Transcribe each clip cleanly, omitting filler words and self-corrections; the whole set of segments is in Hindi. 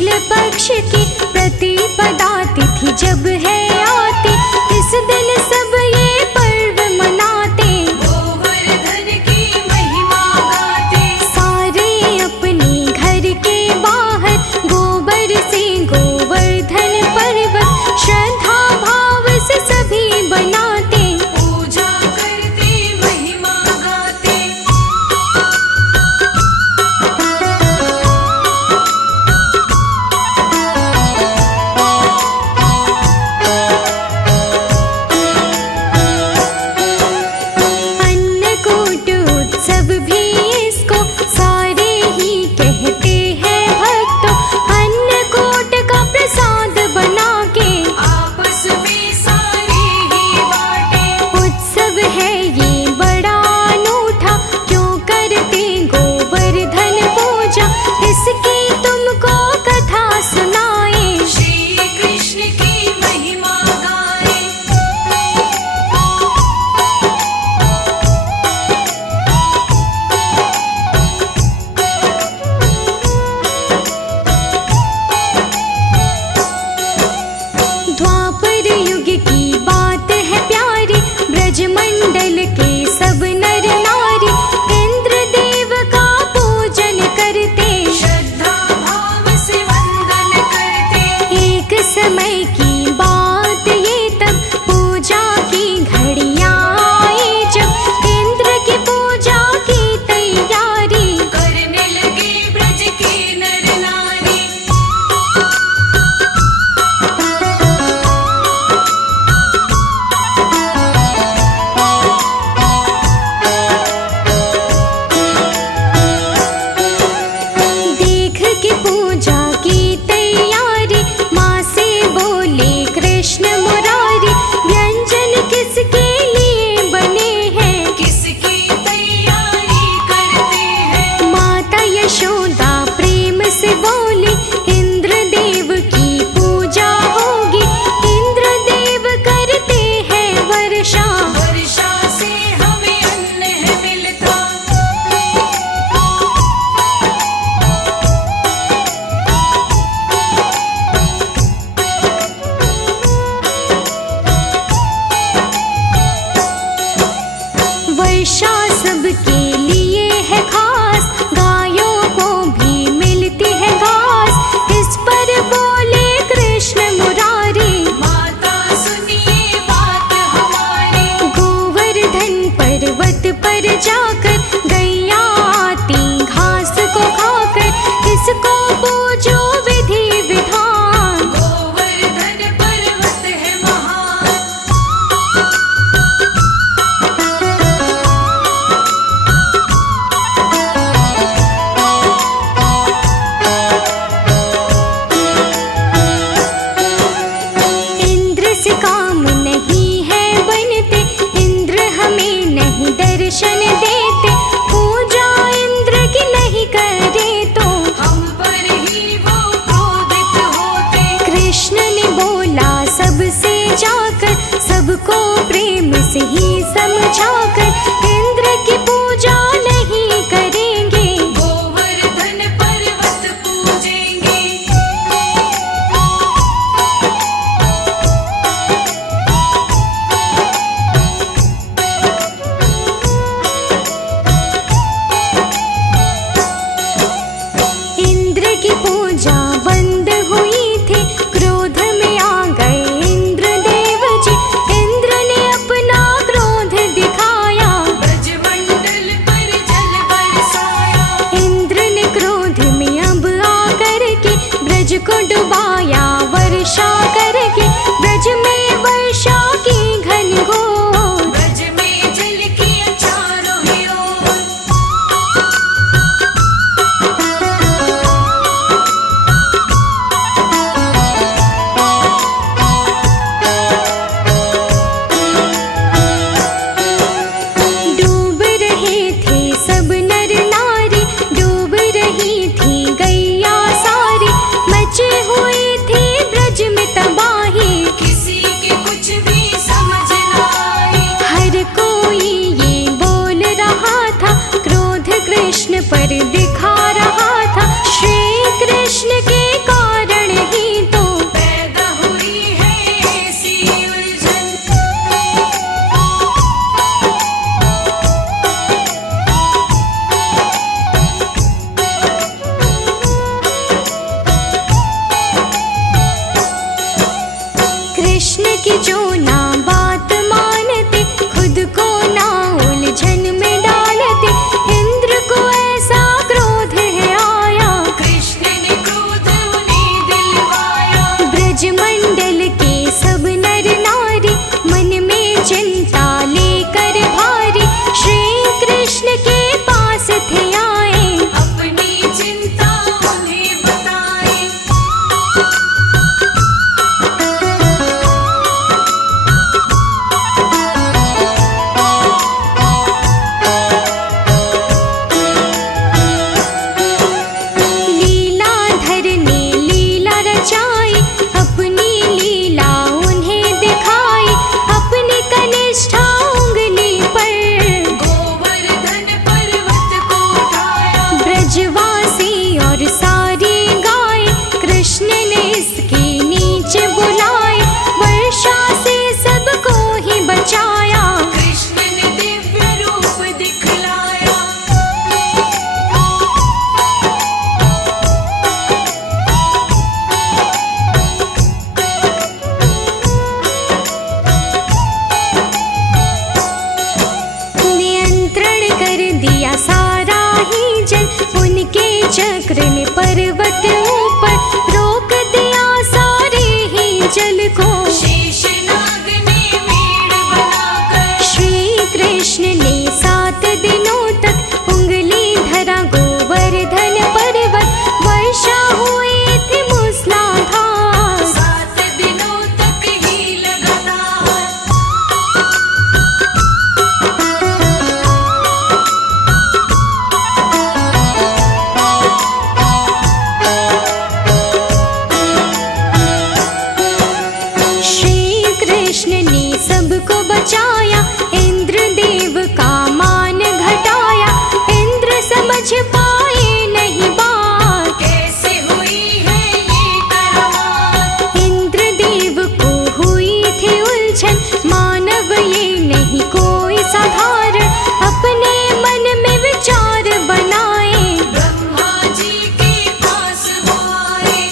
शुक्ल पक्ष की प्रतिपदा तिथि जब है आती, इस दिन सब ये पर्व मनाते, गोवर्धन की महिमा गाते। सारे अपने घर के बाहर गोबर से गोवर्धन पर्वत श्रद्धा भाव से सभी बनाते, पूजा करते महिमा गाते। अन्नकूट उत्सव भी इसको सारे ही कहते हैं भक्तों, अन्नकूट का प्रसाद बना के आपस में सारे ही बाटे। उत्सव है ये बड़ा अनूठा, क्यों करते गोवर्धन पूजा, इसकी तुमको कथा सुनाए। श्री कृष्ण की महिमा गाए। द्वापर युग की बात है प्यारी, ब्रजमंडल के सब नर नारी इंद्रदेव का पूजन करते, श्रद्धा भाव से वंदन करते। एक समय की बात ये तब पूजा की घड़ियां आई, जब इंद्र की पूजा की तैयारी करने लगे ब्रज के नर नारी। देख के पूजा की तैयारी, माँ से बोले कृष्ण मुरारी, व्यंजन किसके लिए बने हैं, किसकी तैयारी करते हैं। माता यशोदा प्रेम से बोली, इंद्रदेव की पूजा होगी, इंद्रदेव करते हैं वर्षा, वर्षा से हमें अन्न है मिलता। वर्षा सबके लिए है खास, गायों को भी मिलती है घास, इस पर बोले कृष्ण मुरारी, माता सुनिए बात हमारी। गोवर्धन पर्वत पर जाकर गैया आती घास को खाकर, इसको पूजो विधि विधान, गोवर्धन पर्वत है महान। इंद्र से काम नहीं है बनते, इंद्र हमें नहीं दर्शन देते, पूजा इंद्र की नहीं करे तो हम पर ही वो क्रोधित होते। कृष्ण ने बोला सबसे जाकर, सबको प्रेम से ही समझाकर, इंद्र की पूजा नहीं करेंगे, गोवर्धन पर्वत पूजेंगे। इंद्र की पूजा बंद हुई थी, क्रोध में आ गए इंद्रदेव जी, इंद्र ने अपना क्रोध दिखाया, ब्रजमंडल पर जल बरसाया। इंद्र ने क्रोध में अब आकर के ब्रज को डुबाया, वर्षा करके ब्रज में वर्षा की घनघोर, ब्रज में जल की चारों ही ओर। जो ना बात मानते, खुद को ना उलझन में डालते, इंद्र को ऐसा क्रोध है आया, कृष्ण ने क्रोध उन्हें दिलवाया। ब्रजमंडल के सब नर नारी मन में चिंता लेकर भारी, श्री कृष्ण के पास थे आए, अपनी चिंता उन्हें बताए। लीलाधर ने लीला रचाई, अपनी लीला उन्हें दिखाई, अपनी कनिष्ठा उंगली पर गोवर्धन पर्वत को उठाया। ब्रजवासी और सारी गाय कृष्ण ने इसके नीचे बुलाए, वर्षा से सबको ही बचाया। कृष्ण ने दिव्य रूप दिखलाया। नियंत्रण कर दिया सारा ही जल, उनके चक्र ने पर्वत ऊपर रोक दिया सारे ही जल को। शेषनाग ने मेढ़ बनाकर श्री कृष्ण ने 7 दिनों तक उंगली धरा गोवर्धन पर्वत, वर्षा हुई थी मूसलाधार। 7 दिनों तक ही लगातार। श्री कृष्ण ने सबको बचाया, इंद्र देव का मान घटाया, इंद्र समझ पाए नहीं बात, कैसे हुई है ये करामात। इंद्र देव को हुई थी उलझन, मानव ये नहीं कोई साधारण, अपने मन में विचार बनाए, ब्रह्मा जी के पास वो आए।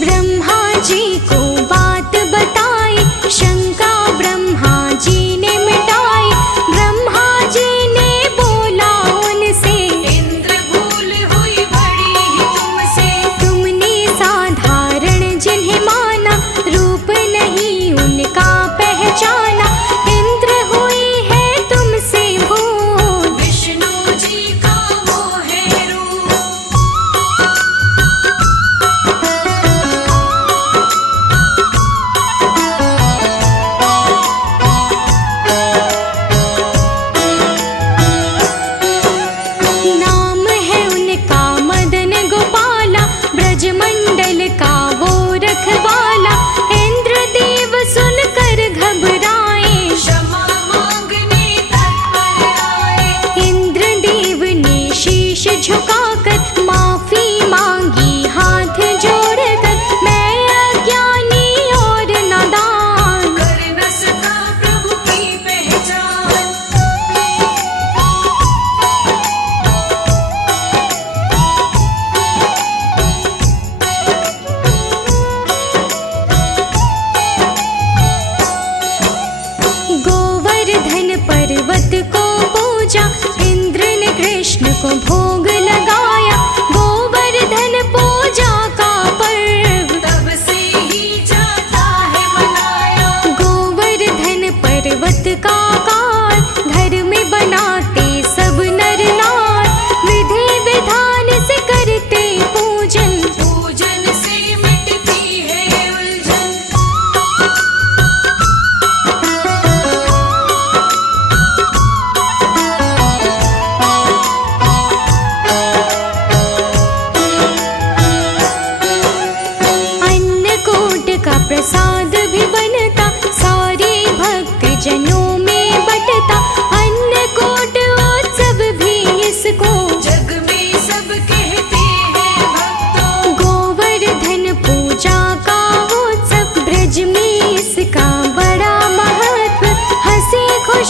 ब्रह्मा जी को बात बताई, शंका ब्रह्मा जी ने मिटाई, ब्रह्मा जी ने बोला उनसे, इंद्र भूल हुई बड़ी ही तुमसे। तुमने साधारण जिन्हें माना, रूप नहीं उनका पहचाना, इंद्र हुई है तुमसे भूल, विष्णु जी का वो है रूप। नाम है उनका मदन गोपाला, ब्रजमंडल का वो रखवाला, इंद्र देव सुनकर घबराए, क्षमा मांगने तत्पर आए। इंद्र देव ने शीश झुकाकर माफी मांगी हाथ जोड़कर, मैं अज्ञानी और नादान, कर न सका प्रभु की पहचान। गोवर्धन पर्वत को पूजा, इंद्र ने कृष्ण को भोग लगाया, गोवर्धन पूजा का पर्व तब से ही जाता है मनाया। गोवर्धन पर्वत का काल, घर में बनाते सब नर नार, विधि विधान से करते पूजन, पूजन से मिटती है उलझन। अन्नकूट का प्रसाद भी बनता, सारे भक्त जनों में बटता, अन्नकूट उत्सव भी इसको, जग में सब कहते हैं भक्तों। गोवर्धन पूजा का उत्सव, ब्रज में इसका बड़ा महत्व, हंसी खुशी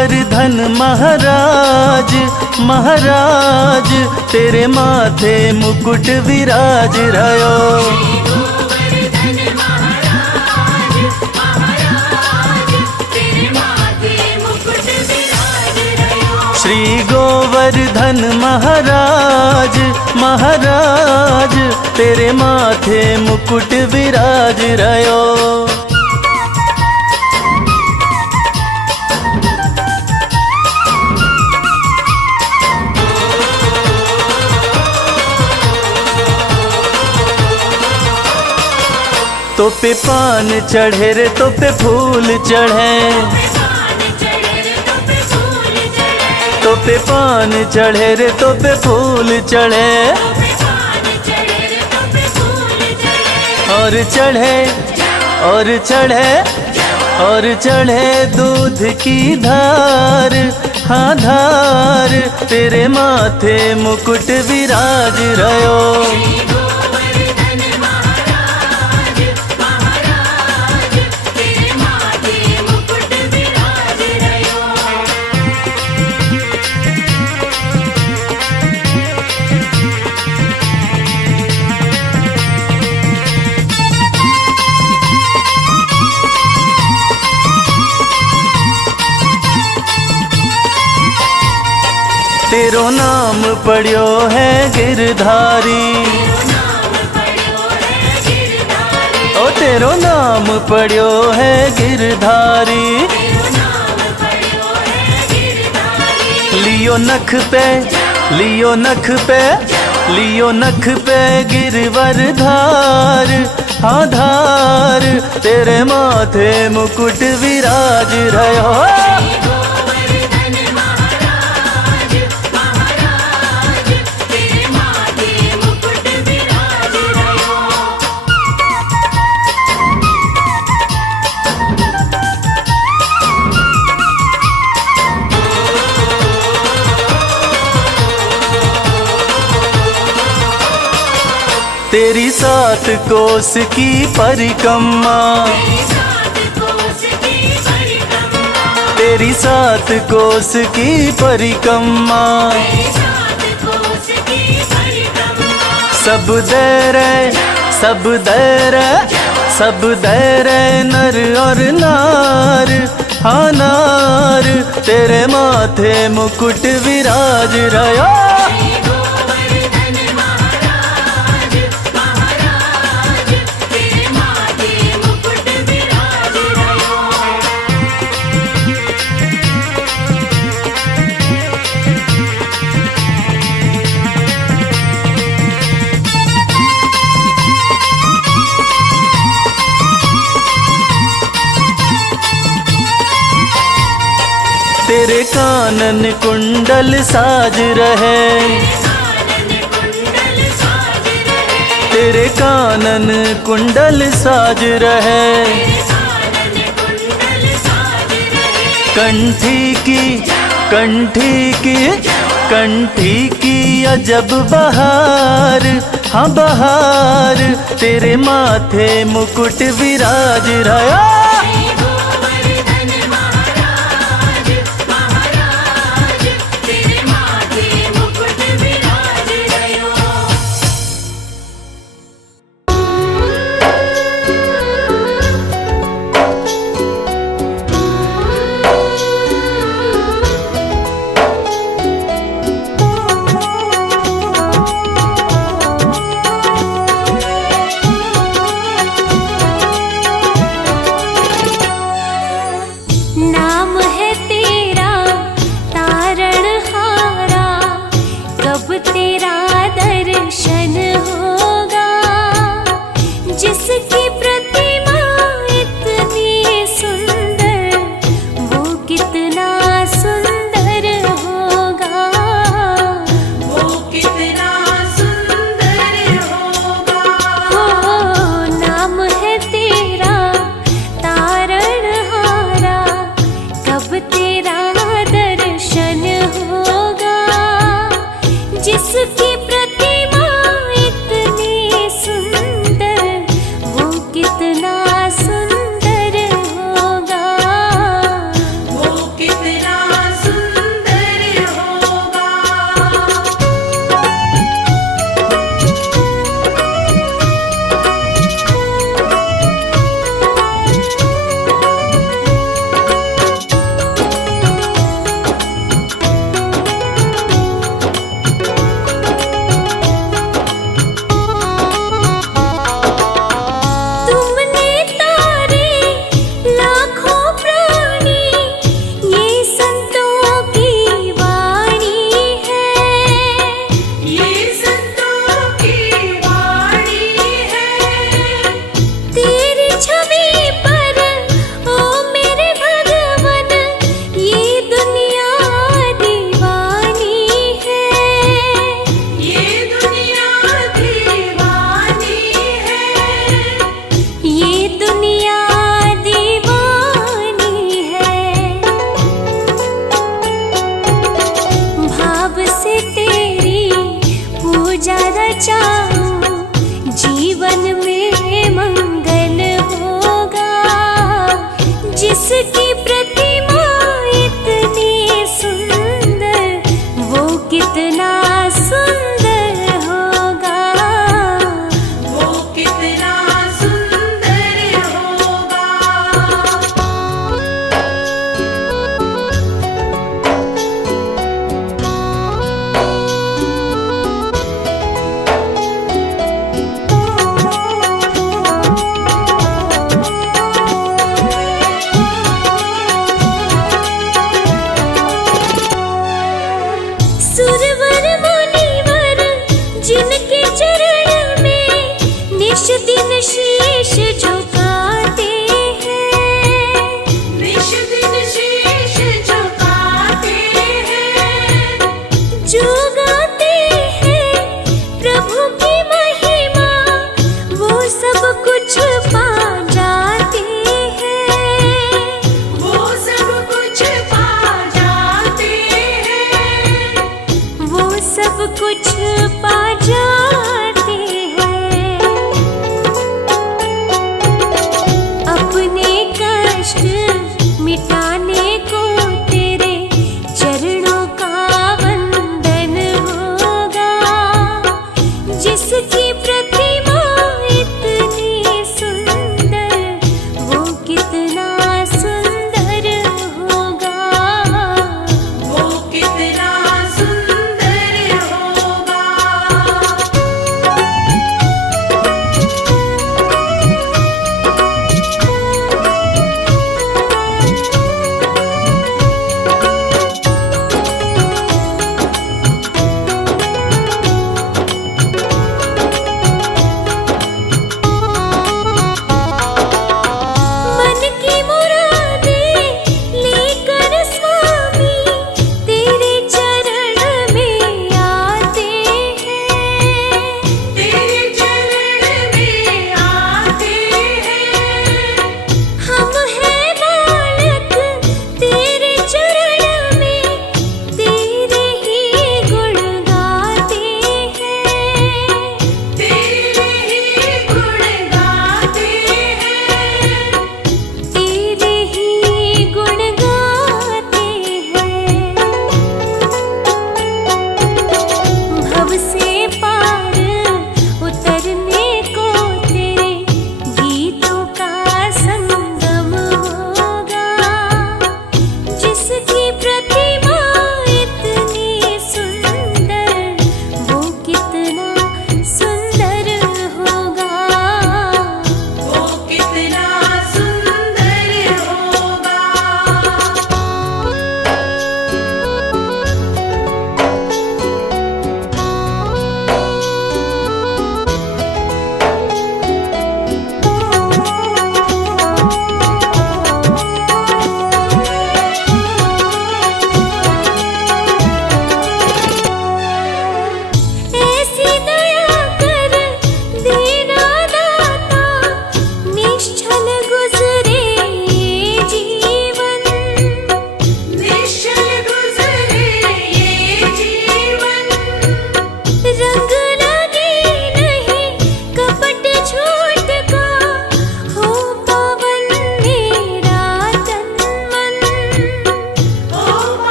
गोवर्धन महाराज महाराज तेरे माथे मुकुट विराज रयो। गोवर्धन महाराज महाराज तेरे माथे मुकुट विराज रयो। श्री गोवर्धन महाराज महाराज तेरे माथे मुकुट विराज रयो। तो पे पान चढ़े रे तो पे फूल चढ़े, तो पे पान चढ़े रे तो पे फूल चढ़े, और चढ़े और चढ़े और चढ़े दूध की धार, हाँ धार तेरे माथे मुकुट विराज रयो। तेरो नाम पढ़ियो है गिरधारी, ओ तेरो नाम पढ़ियो है गिरधारी। लियो नख पे लियो नख पे लियो नख पे गिरवर धार, हाँ धार तेरे माथे मुकुट विराज रयो। तेरी 7 कोस की परिक्रमा, तेरी 7 कोस की परिक्रमा। सब दे रे सब दे रे सब दे रे नर और नार, हाँ नार तेरे माथे मुकुट विराज रयो। तेरे कानन कुंडल साज रहे, तेरे कानन कुंडल साज रहे। कंठी की कंठी की कंठी की अजब बहार, हाँ बहार तेरे माथे मुकुट विराज रयो। कितना चाहूं जीवन में मंगल होगा। जिसकी प्रतिमा इतनी सुंदर वो कितना सुंदर होगा। वो कितना सुंदर होगा।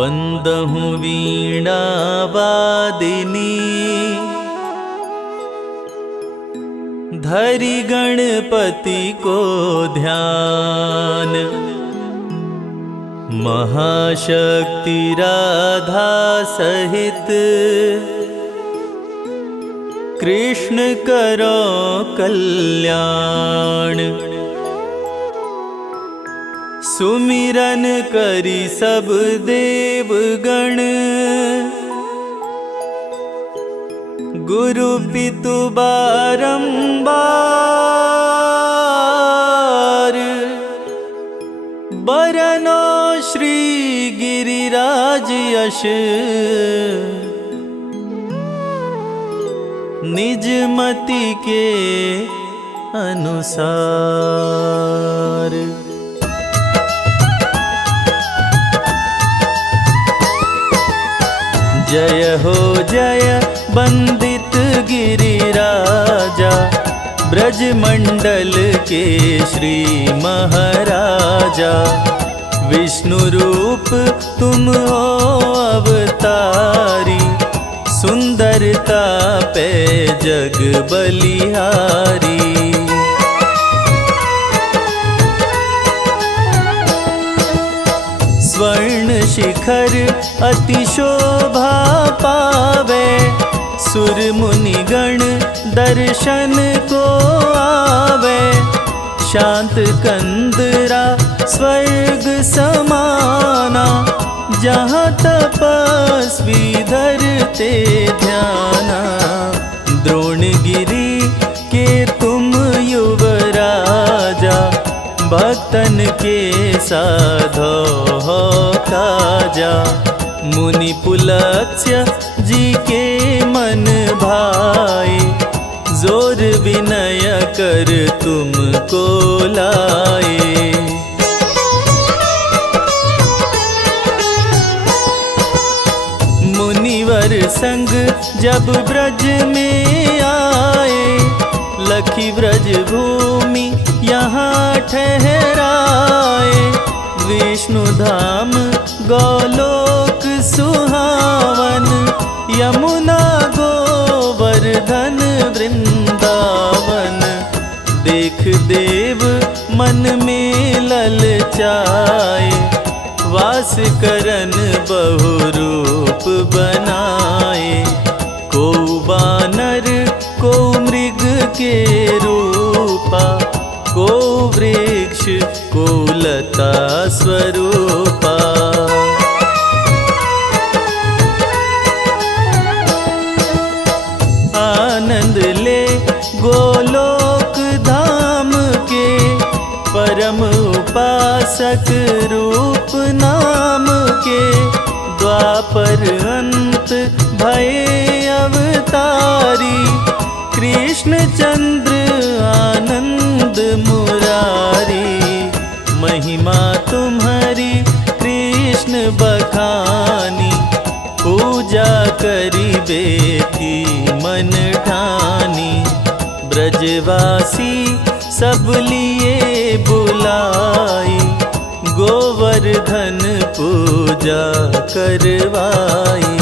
बंदहु वीणा वादिनी धरि गणपति को ध्यान। महाशक्ति राधा सहित कृष्ण करो कल्याण। सुमिरन करी सब देवगण गुरु पितु बारंबार। बरनो श्री गिरिराज यश निज मति के अनुसार। जय हो जय बंदित गिरिराजा, ब्रजमंडल के श्री महाराजा। विष्णु रूप तुम हो अवतारी, सुंदरता पे जग बलिहारी। स्वर्ण शिखर अति शोभा पावे, सुर मुनि गण दर्शन को आवे। शांत कंदरा स्वर्ग समाना, जहाँ तपस्वी धरते ध्याना। द्रोणगिरि के तुम युवराजा, भक्तन के साधो हो काजा। मुनि पुलत्स्य जी के मन भाए, जोर विनय कर तुमको लाए। मुनिवर संग जब ब्रज में आए, लखी ब्रज भूमि यहाँ ठहराए। विष्णु धाम गोलोक सुहावन, यमुना गोवर्धन वृंदावन। देख देव मन में ललचाए, वास करन बहु रूप बनाए। को वानर को मृग के रूपा, को वृक्ष को लता स्वरूपा। आनंद ले गोलोक धाम के, परम उपासक रूप नाम के। द्वापर अंत भये अवतारी, कृष्ण चंद्र आनंद मुरारी। महिमा तुम्हारी कृष्ण बखानी, पूजा करी बेती मन ठानी। ब्रजवासी सब लिए बुलाई, गोवर्धन पूजा करवाई।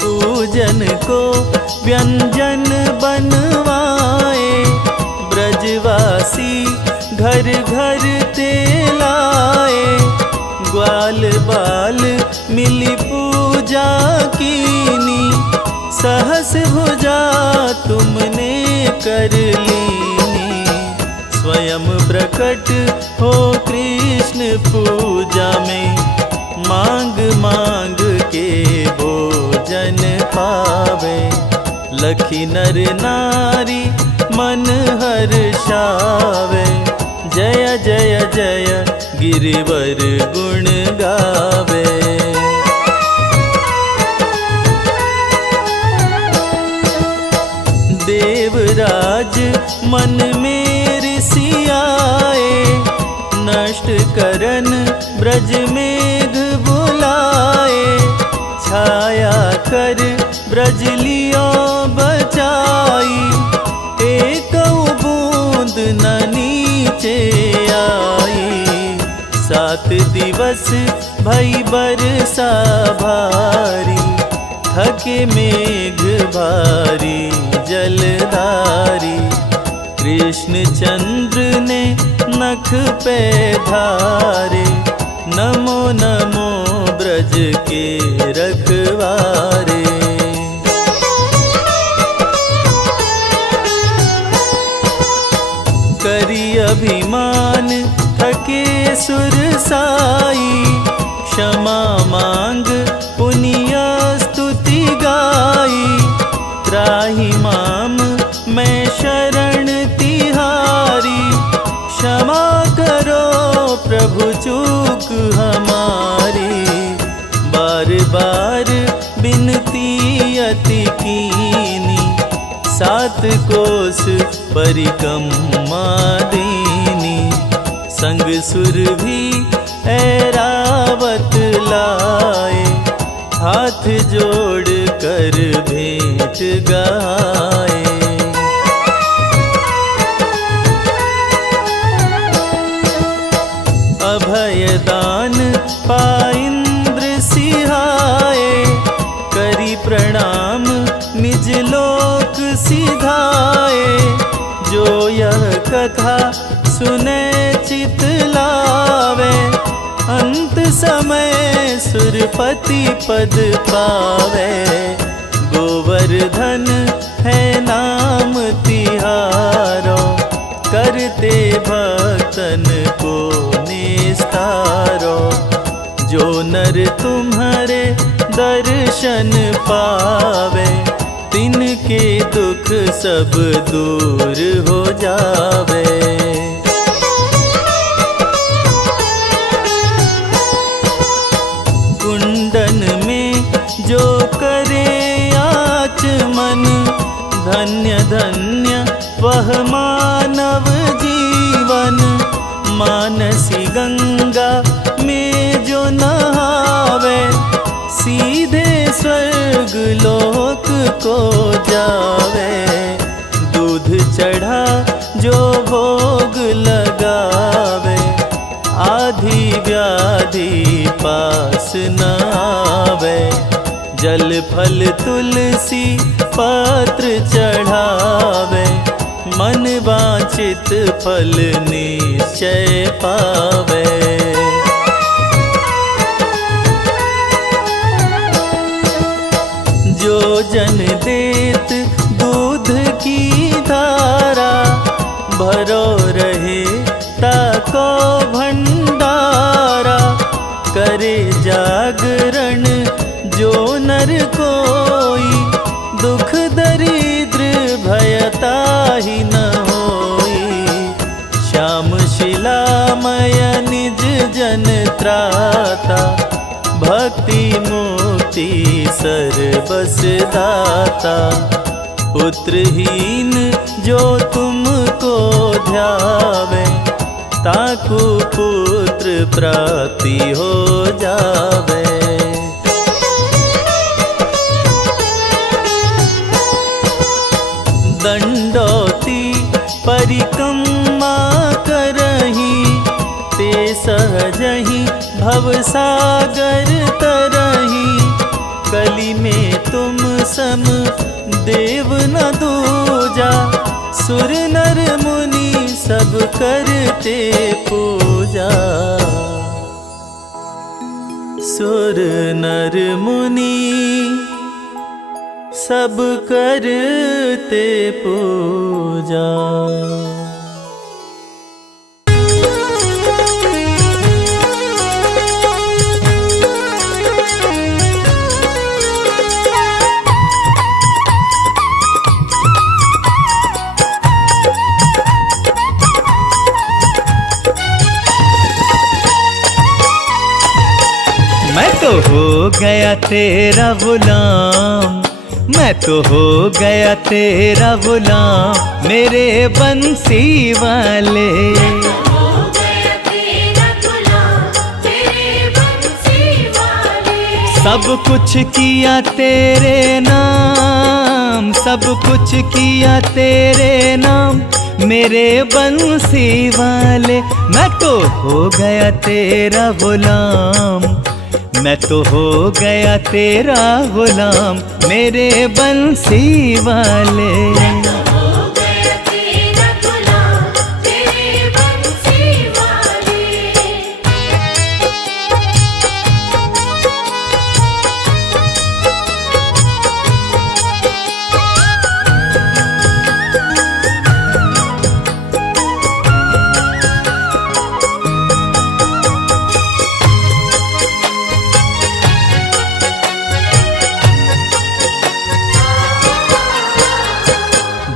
पूजन को व्यंजन बनवाए, ब्रजवासी घर घर ते लाए। ग्वाल बाल मिली पूजा कीनी, सहस भुजा तुमने कर लीनी। स्वयं प्रकट हो कृष्ण पूजा में, मांग मांग के भोजन पावे। लखी नर नारी मन हर्षावे, जय जय जय गिरिवर गुण गावे। देवराज मन में ऋषियाए, नष्ट करन ब्रज मेघ बुलाए। छाया कर ब्रज लियो बचाई, एक बूंद न नीचे बस भई बरसा भारी, थके मेघ भारी जलधारी। कृष्ण चंद्र ने नख पे धारे, नमो नमो ब्रज के रखवारे। करी अभिमान थके सुरसाई, क्षमा मांग पुनिया स्तुति गाई। त्राहि माम मैं शरण तिहारी, क्षमा करो प्रभु चूक हमारी। बार बार बिनती अति कीनी, 7 कोस परिक्रमा दीनी। संग सुर भी ऐरावत लाए, हाथ जोड़ कर भेंट गाए। अभय दान पाइंद्र सिहाए, करी प्रणाम निज लोक सिधाए। जो यह कथा सुने चित लावे, अंत समय सुरपति पद पावे। गोवर्धन है नाम तिहारो, करते भक्तन को निस्तारो। जो नर तुम्हारे दर्शन पावे, तिनके दुख सब दूर हो जावे। कुंडन में जो करे आचमन, धन्य धन्य वह मानव जीवन। मानसी गंगा में जो नहावे, सीधे स्वर्ग लोक को जावे। दूध चढ़ा जो भोग लगावे, आधी व्याधि पास न आवे। जल फल तुलसी पत्र चढ़ावे, मन वांछित फल निश्चय पावे। जो जन देत दूध की धारा, भरो रहे ताको भंडारा। करे जागरण जो नर कोई, दुख दरिद्र भयताहि न होई। श्याम शिलामय निज जन त्राता, भक्ति मुक्ति सर्वस दाता। पुत्रहीन जो तुमको ध्यावे, ताकू पुत्र प्राप्ति हो जावे। दंडोती परिक्रमा करही, ते सहजहि भवसागर तरही। कली में तुम सम देव न दूजा, सुर नर मुनि सब करते पूजा। सुर नर मुनि सब करते पूजा। मैं तो हो गया तेरा गुलाम, मैं तो हो गया तेरा गुलाम, मेरे बंसी वाले। हो गया तेरा गुलाम, तेरे बंसी वाले। सब कुछ किया तेरे नाम, सब कुछ किया तेरे नाम मेरे बंसी वाले। मैं तो हो गया तेरा गुलाम, मैं तो हो गया तेरा गुलाम मेरे बंसी वाले।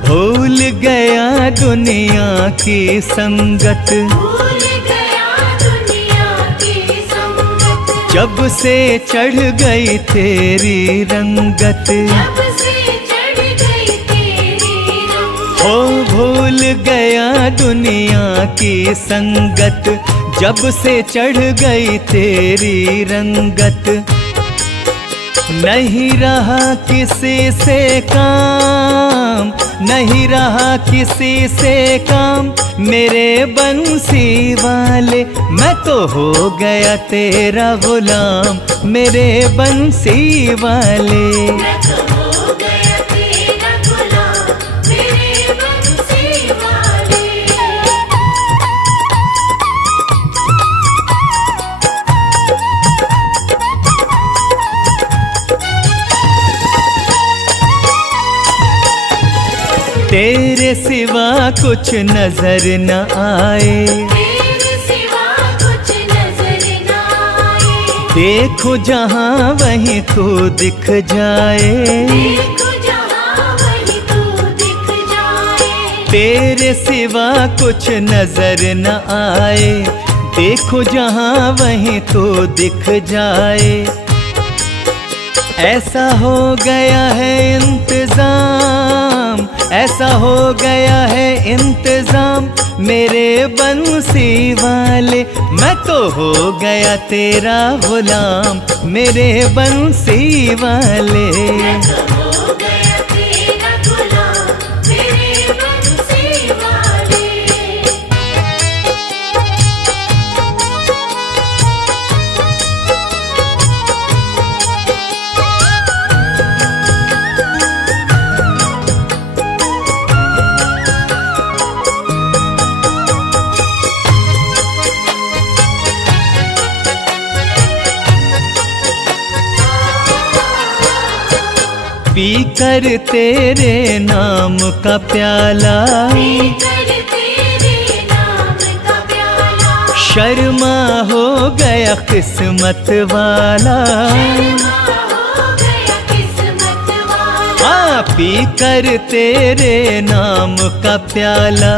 भूल गया दुनिया की संगत, भूल गया दुनिया की संगत, जब से चढ़ गई तेरी रंगत। जब से चढ़ गई तेरी रंगत। हो भूल गया दुनिया की संगत, जब से चढ़ गई तेरी रंगत। नहीं रहा किसी से काम, नहीं रहा किसी से काम मेरे बंसी वाले। मैं तो हो गया तेरा गुलाम मेरे बंसी वाले। मैं तो हो गया तेरा गुलाम मेरे बंसी वाले। तेरे सिवा कुछ नजर न आए, तेरे सिवा कुछ नजर न आए। देखो जहाँ वहीं तू दिख जाए। देखो जहाँ वहीं तू दिख जाए। तेरे सिवा कुछ नजर न आए, देखो जहाँ वहीं तो दिख जाए। ऐसा हो गया है इंतजाम, ऐसा हो गया है इंतजाम मेरे बंसी वाले। मैं तो हो गया तेरा गुलाम मेरे बंसी वाले। मैं तो हो गया तेरा गुलाम मेरे बंसी वाले। पीकर तेरे नाम का प्याला, पीकर तेरे नाम का प्याला। शर्मा हो गया किस्मत वाला। शर्मा हो गया किस्मत वाला। हाँ पीकर तेरे नाम का प्याला,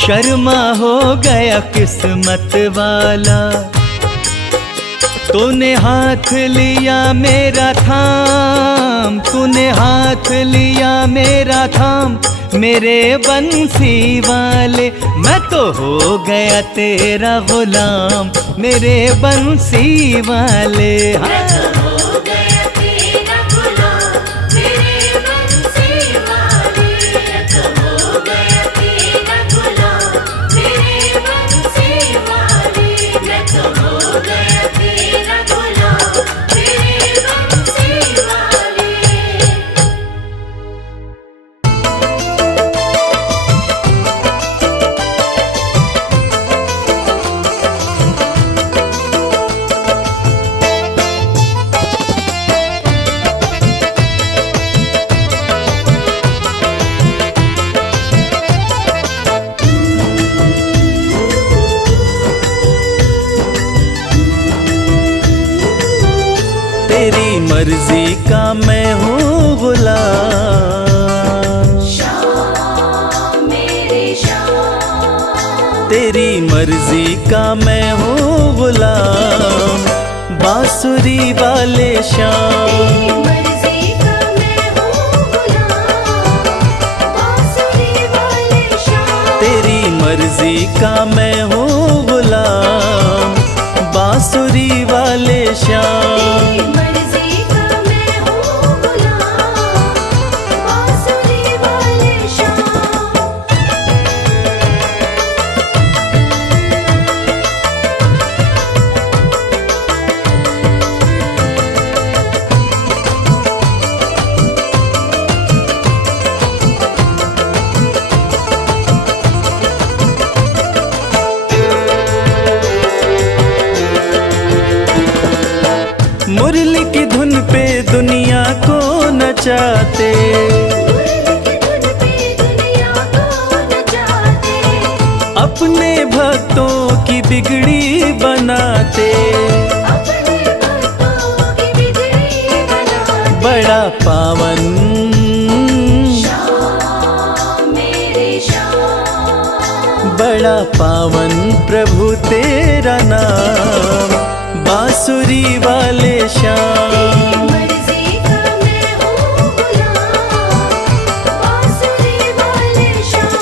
शर्मा हो गया किस्मत वाला। तूने हाथ लिया मेरा थाम, तूने हाथ लिया मेरा थाम मेरे बंसी वाले। मैं तो हो गया तेरा गुलाम मेरे बंसी वाले। मैं तो हो गया तेरा गुलाम मेरे बंसी वाले। मैं तो हो गया तेरा गुलाम मेरे बंसी वाले। मैं तो हो गया तेरा गुलाम मेरे बंसी वाले। तेरी मर्जी का मैं हूँ गुलाम, शाम मेरे शाम। तेरी मर्जी का मैं हूँ गुलाम। बांसुरी वाले श्याम, मर्जी का मैं हूँ गुलाम। बांसुरी वाले शाम। तेरी मर्जी का मैं हूँ गुलाम। बांसुरी वाले श्याम, मर्जी अपने भक्तों की बिगड़ी बनाते, अपने भक्तों की बिगड़ी बनाते। बड़ा पावन श्याम मेरे श्याम, बड़ा पावन प्रभु तेरा नाम, बांसुरी वाले श्याम। तेरी मर्जी का मैं हूँ गुलाम, बांसुरी वाले श्याम।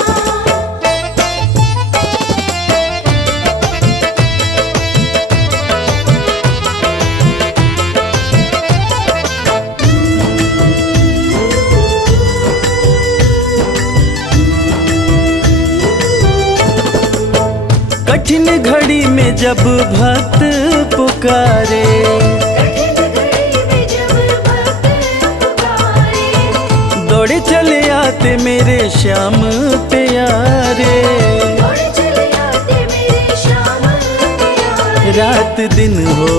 कठिन घड़ी में जब भक्त पुकारे, कठिन घड़ी में जब भक्त पुकारे, दौड़े चले आते मेरे श्याम प्यारे। दौड़ चले आते मेरे श्याम प्यारे। रात दिन हो,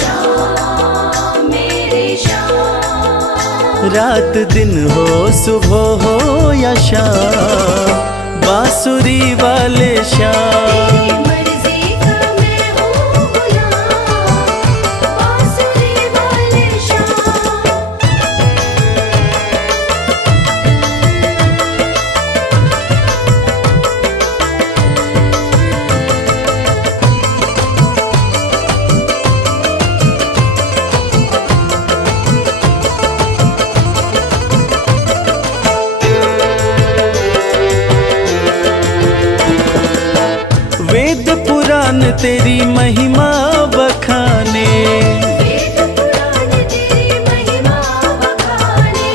श्याम मेरे श्याम, रात दिन हो, सुबह हो या शाम, बांसुरी वाले श्याम। तेरी मर्जी का मैं हूँ गुलाम, बांसुरी वाले श्याम। वेद पुराण तेरी महिमा बखाने, वेद पुराण तेरी महिमा बखाने,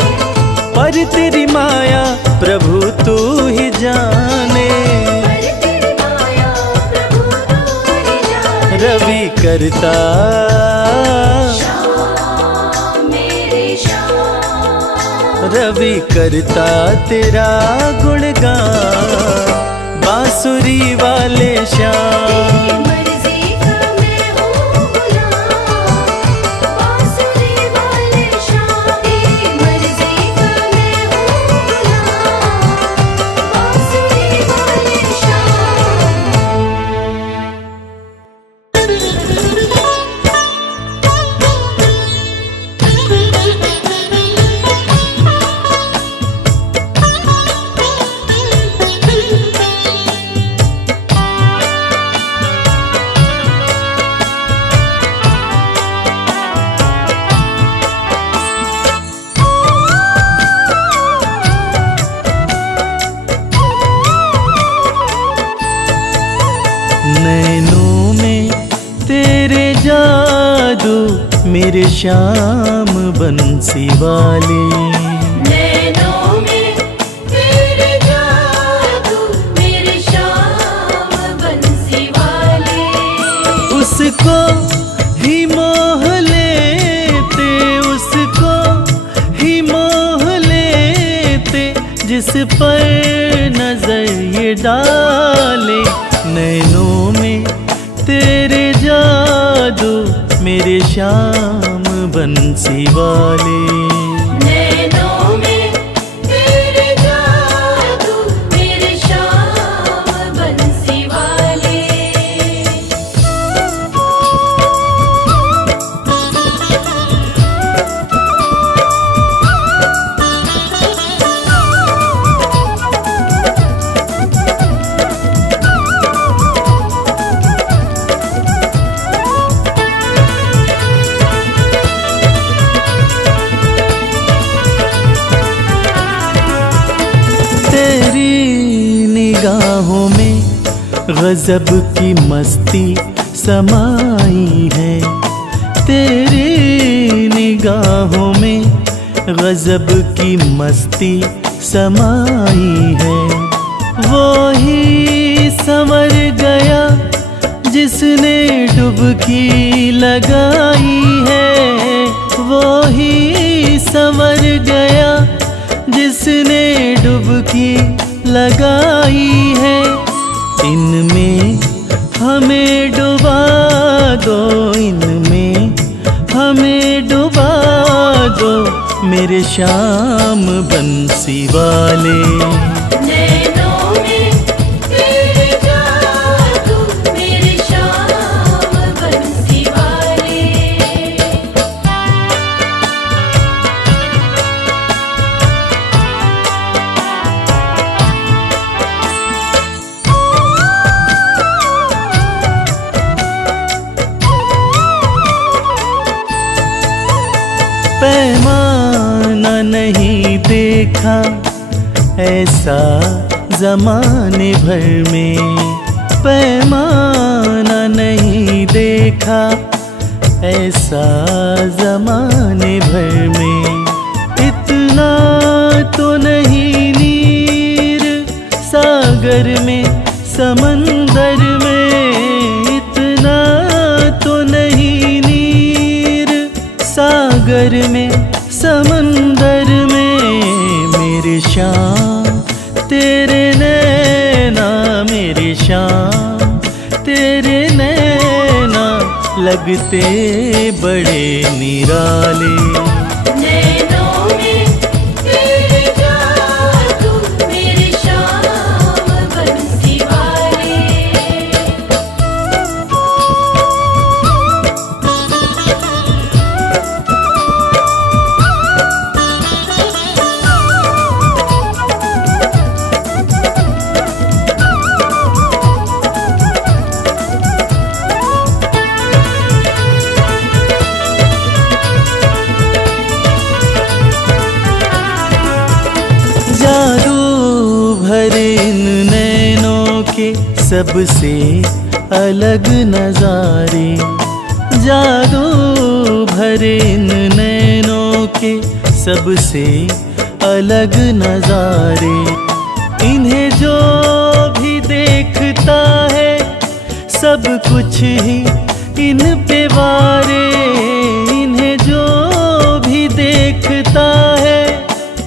पर तेरी माया प्रभु तू ही जाने। पर तेरी माया प्रभु तू ही जाने। रवि करता, श्याम मेरे श्याम, रवि करता तेरा गुणगान, बांसुरी वाले श्याम। तेरी मर्जी का मैं हूँ गुलाम, बांसुरी वाले श्याम। तेरी मर्जी का मैं हूँ गुलाम, बांसुरी वाले नैनों में तेरे जादू मेरे श्याम बंसी वाले, नैनों में तेरे जादू मेरे श्याम बंसी वाले। उसको ही मोह लेते, उसको ही मोह लेते, जिस पर नजर ये डाले। नैनों में तेरे जादू मेरे श्याम बंसी वाले, नैनों में तेरे जादू मेरे श्याम बंसी वाले। निगाहों में गजब की मस्ती समाई है, तेरी निगाहों में गजब की मस्ती समाई है। वो ही संवर गया जिसने डुबकी लगाई है, वो ही संवर गया जिसने डुबकी लगाई है। इनमें हमें डुबा दो, इनमें हमें डुबा दो, मेरे श्याम बंसी वाले। नैनों में देखा ऐसा ज़माने भर में, पैमाना नहीं देखा ऐसा ज़माने भर में। इतना तो नहीं नीर सागर में समंदर में, इतना तो नहीं नीर सागर में समंदर में। मेरे श्याम तेरे नैना, मेरे श्याम तेरे नैना लगते बड़े निराले। नैनों में तेरे जादू मेरे श्याम बंसी वाले। जादू भरे इन नैनों के सबसे अलग नजारे, जादू भरे इन नैनों के सबसे अलग नजारे। इन्हें जो भी देखता है सब कुछ ही इन पे वारे, इन्हें जो भी देखता है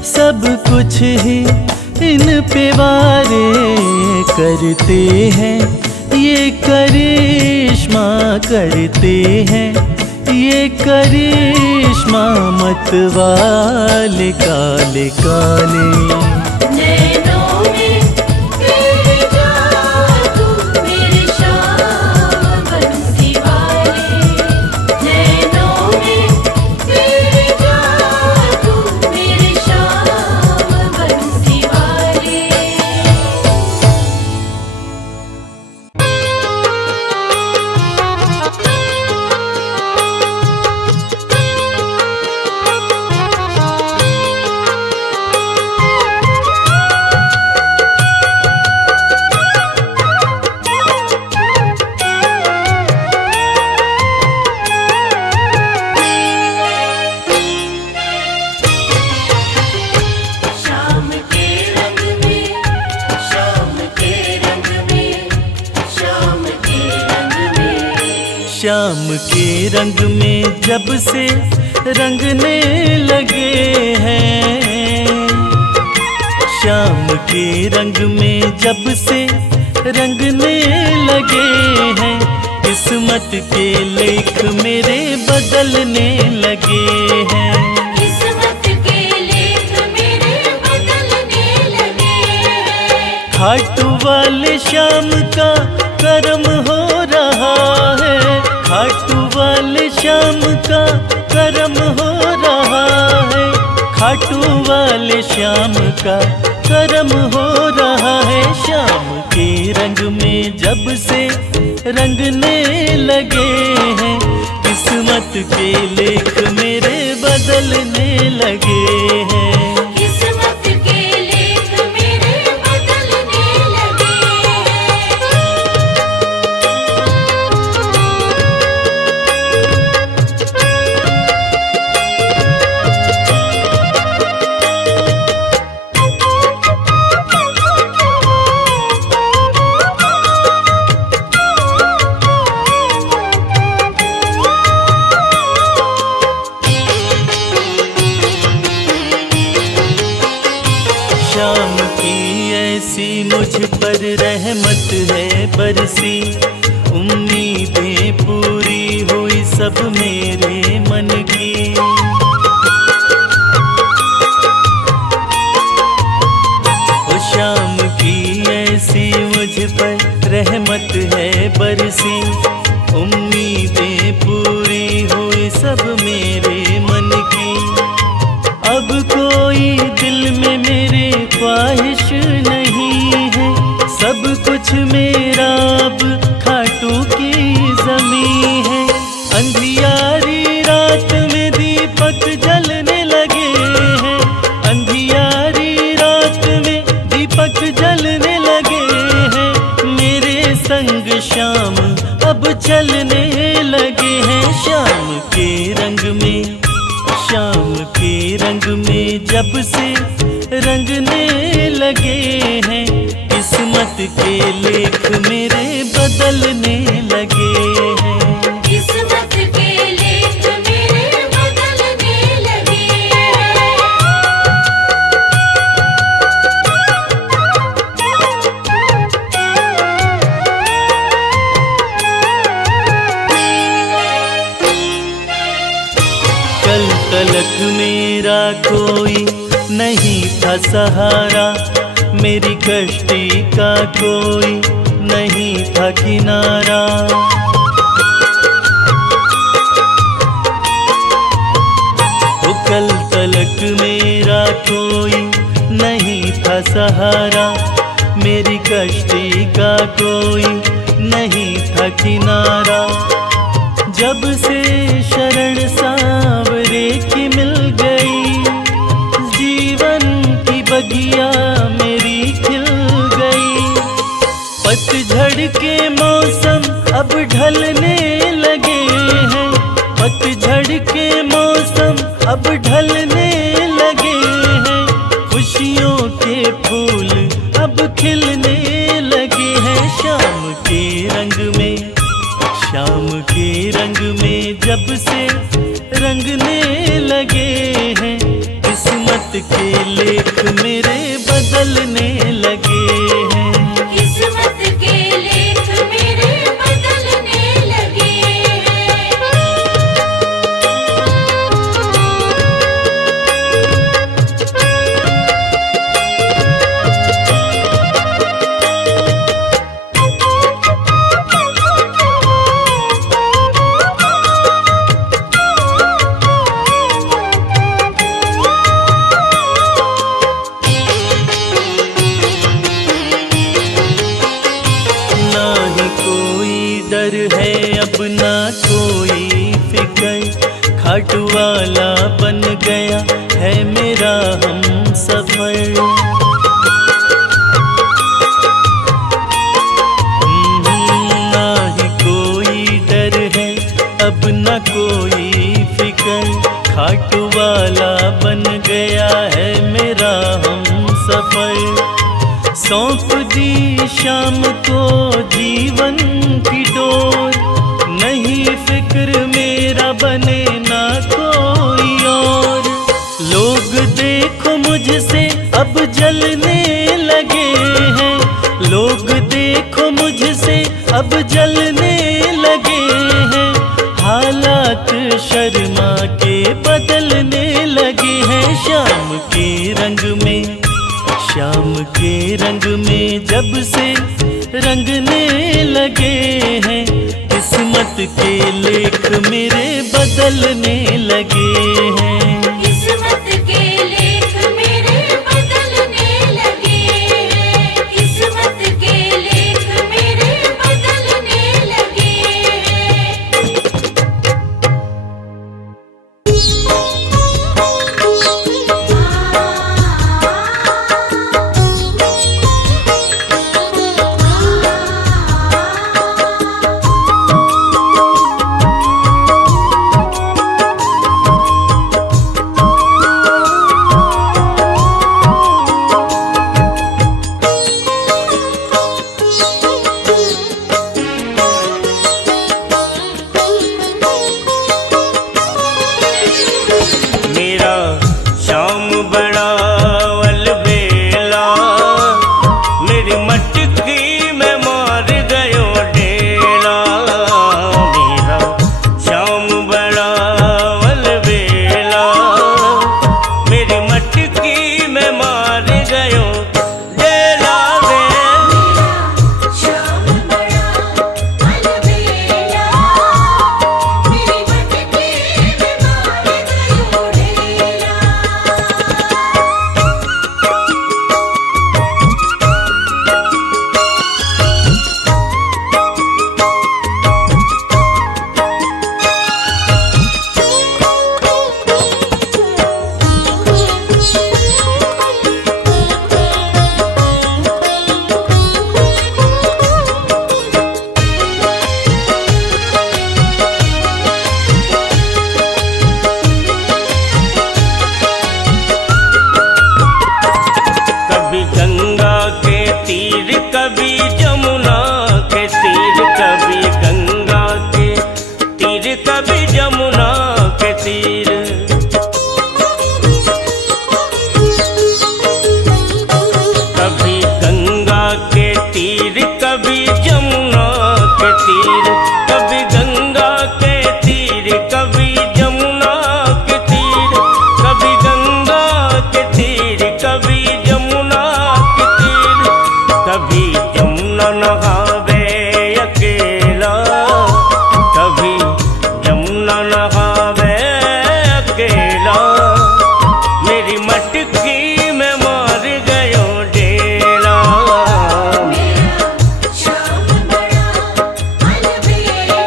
सब कुछ ही इन पे वारे। करते हैं ये करिश्मा, करते हैं ये करिश्मा मत वाले काले काले। नैनों में तेरे जादू मेरे श्याम बंसी वाले। नैनों में तेरे जादू मेरे श्याम बंसी वाले। श्याम के रंग में, श्याम के रंग में, श्याम के रंग में। श्याम के रंग में जब से रंगने लगे हैं, श्याम के रंग में जब से रंगने लगे हैं। किस्मत के लेख मेरे बदलने लगे हैं। किस्मत के लेख मेरे बदलने लगे हैं। खाटू वाले श्याम का करम हो रहा है, खाटू वाले श्याम का करम हो रहा है। खाटू वाले श्याम का करम हो रहा है। श्याम के रंग में जब से रंगने लगे हैं, किस्मत के लेख मेरे बदलने लगे हैं। किस्मत के लेख मेरे बदलने लगे श्याम की ऐसी मुझ पर रहमत है बरसी, उम्मीदें पूरी हुई सब मेरे मन की। ओ श्याम की ऐसी मुझ पर रहमत है बरसी, उम्मीदें पूरी हुई सब मेरे मन की। अब कोई दिल में मेरे ख्वाहिश नहीं है, सब कुछ मेरा अब खाटू की ज़मीं है। अंधियारी रात में दीपक जलने लगे हैं, अंधियारी शाम अब चलने लगे हैं शाम के रंग में, शाम के रंग में जब से रंगने लगे हैं, किस्मत के लेख मेरे बदलने लगे हैं। किस्मत के लेख मेरे बदलने लगे कल तलक मेरा कोई नहीं था सहारा, मेरी कश्ती का कोई नहीं था किनारा। वो कल तलक मेरा कोई नहीं था सहारा, मेरी कश्ती का कोई नहीं था किनारा। जब से शरण सांवरे की मिल गई, जीवन की बगिया मेरी खिल गई। पतझड़ के मौसम अब ढलने लगे हैं, पतझड़ के मौसम अब ढलने लगे हैं। खुशियों के फूल अब खिलने लगे हैं शाम के रंग में, शाम के रंग में जब से रंगने लगे हैं, किस्मत के लेख मेरे बदलने लगे हैं। किस्मत के लेख मेरे बदलने लगे डर है अब ना कोई फिक्र, खाट वाला बन गया है मेरा हम सफर। ना ही कोई डर है अब ना कोई फिक्र, खाट वाला बन गया है मेरा हम सफर। सौंप दी शाम को जीवन की डोर, नहीं फिक्र मेरा बने ना कोई और। लोग देखो मुझसे अब जलने लगे हैं, लोग देखो मुझसे अब जलने लगे हैं। हालात शर्मा के बदलने लगे हैं शाम के रंग में, शाम के रंग में जब से रंगने लगे हैं, किस्मत के लेख मेरे बदलने लगे हैं। किस्मत के लेख मेरे बदलने लगे किस्मत के लेख मेरे बदलने लगे तीर, कभी जमुना के तीर, कभी गंगा के तीर, कभी जमुना के तीर। कभी गंगा के तीर, कभी जमुना के तीर, कभी गंगा के तीर, कभी जमुना के तीर, कभी गंगा के तीर, कभी जमुना के तीर। कभी जमुना नहावे अकेला, कभी जमुना नहावे अकेला, मेरी मटकी में मार गयो डेला। मेरा श्याम बड़ा अलबेला,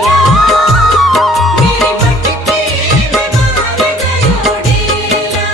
मेरी मटकी में मार गयो डेला।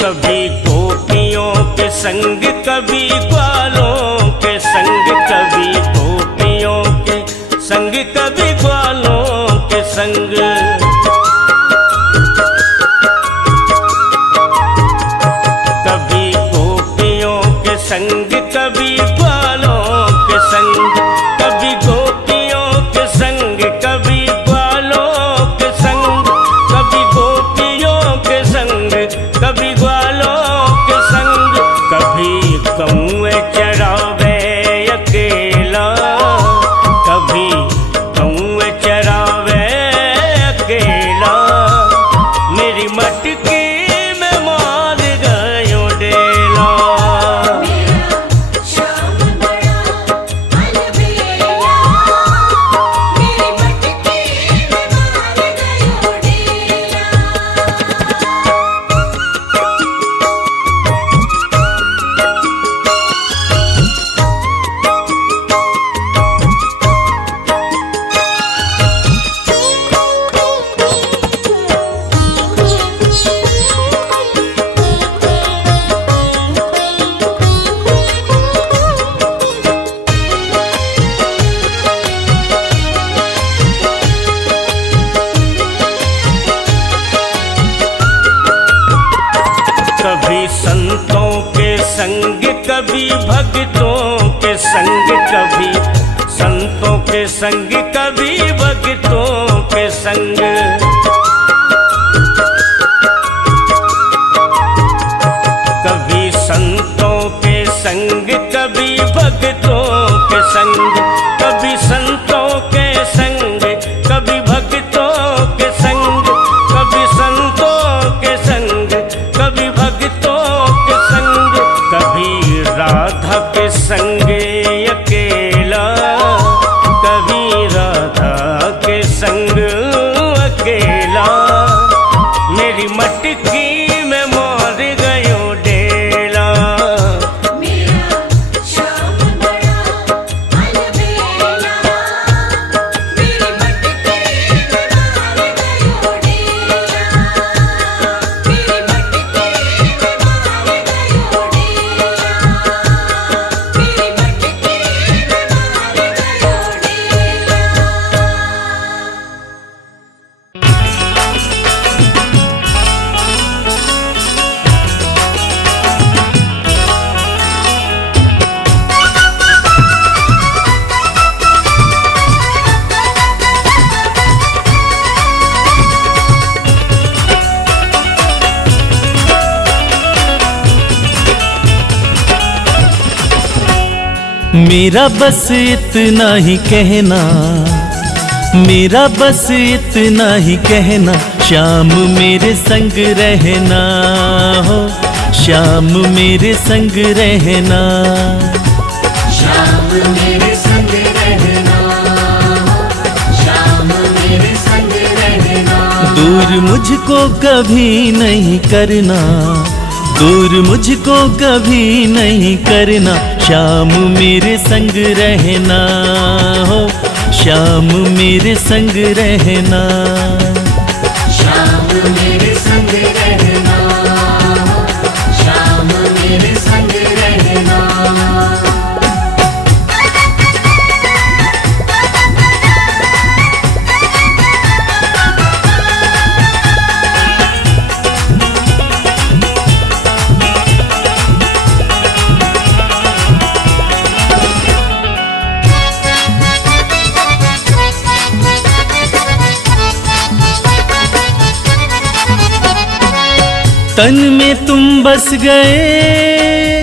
कभी गोपियों के संग, कभी ग्वालों के संग, कभी गोपियों के संग, कभी ग्वालों के संग। कभी गोपियों के संग, कभी ग्वालों के संग, कभी गोपियों के संग, कभी ग्वालों के संग, कभी गोपियों के संग, कभी ग्वालों के संग। कभी कौए चरावे अकेला, कभी कौए चरावे अकेला, मेरी मटकी में मार गयो डेला। मेरा श्याम बड़ा अलबेला, मेरी मटकी में मार गयो डेला। कभी संतों के संग, कभी भक्तों के संग, कभी संतों के संग, कभी भक्तों के संग। कभी संतों के संग, कभी भक्तों के संग, कभी संतों के संग, कभी भक्तों के संग, कभी संतों के संग, कभी भक्तों के संग। कभी राधा के संग अकेला, कभी राधा के संग अकेला, मेरी मटकी में मार गयो डेला। मेरा श्याम बड़ा अलबेला, मेरी मटकी में मार गयो डेला। मेरी मटकी में मार गयो डेला, मेरी मटकी में मार गयो डेला। मेरा बस इतना ही कहना, मेरा बस इतना ही कहना, श्याम मेरे संग रहना हो, श्याम मेरे संग रहना। श्याम मेरे संग रहना, श्याम मेरे संग रहना। दूर मुझको कभी नहीं करना, दूर मुझको कभी नहीं करना, श्याम मेरे संग रहना हो, श्याम मेरे संग रहना। श्याम मेरे तन में तुम बस गए,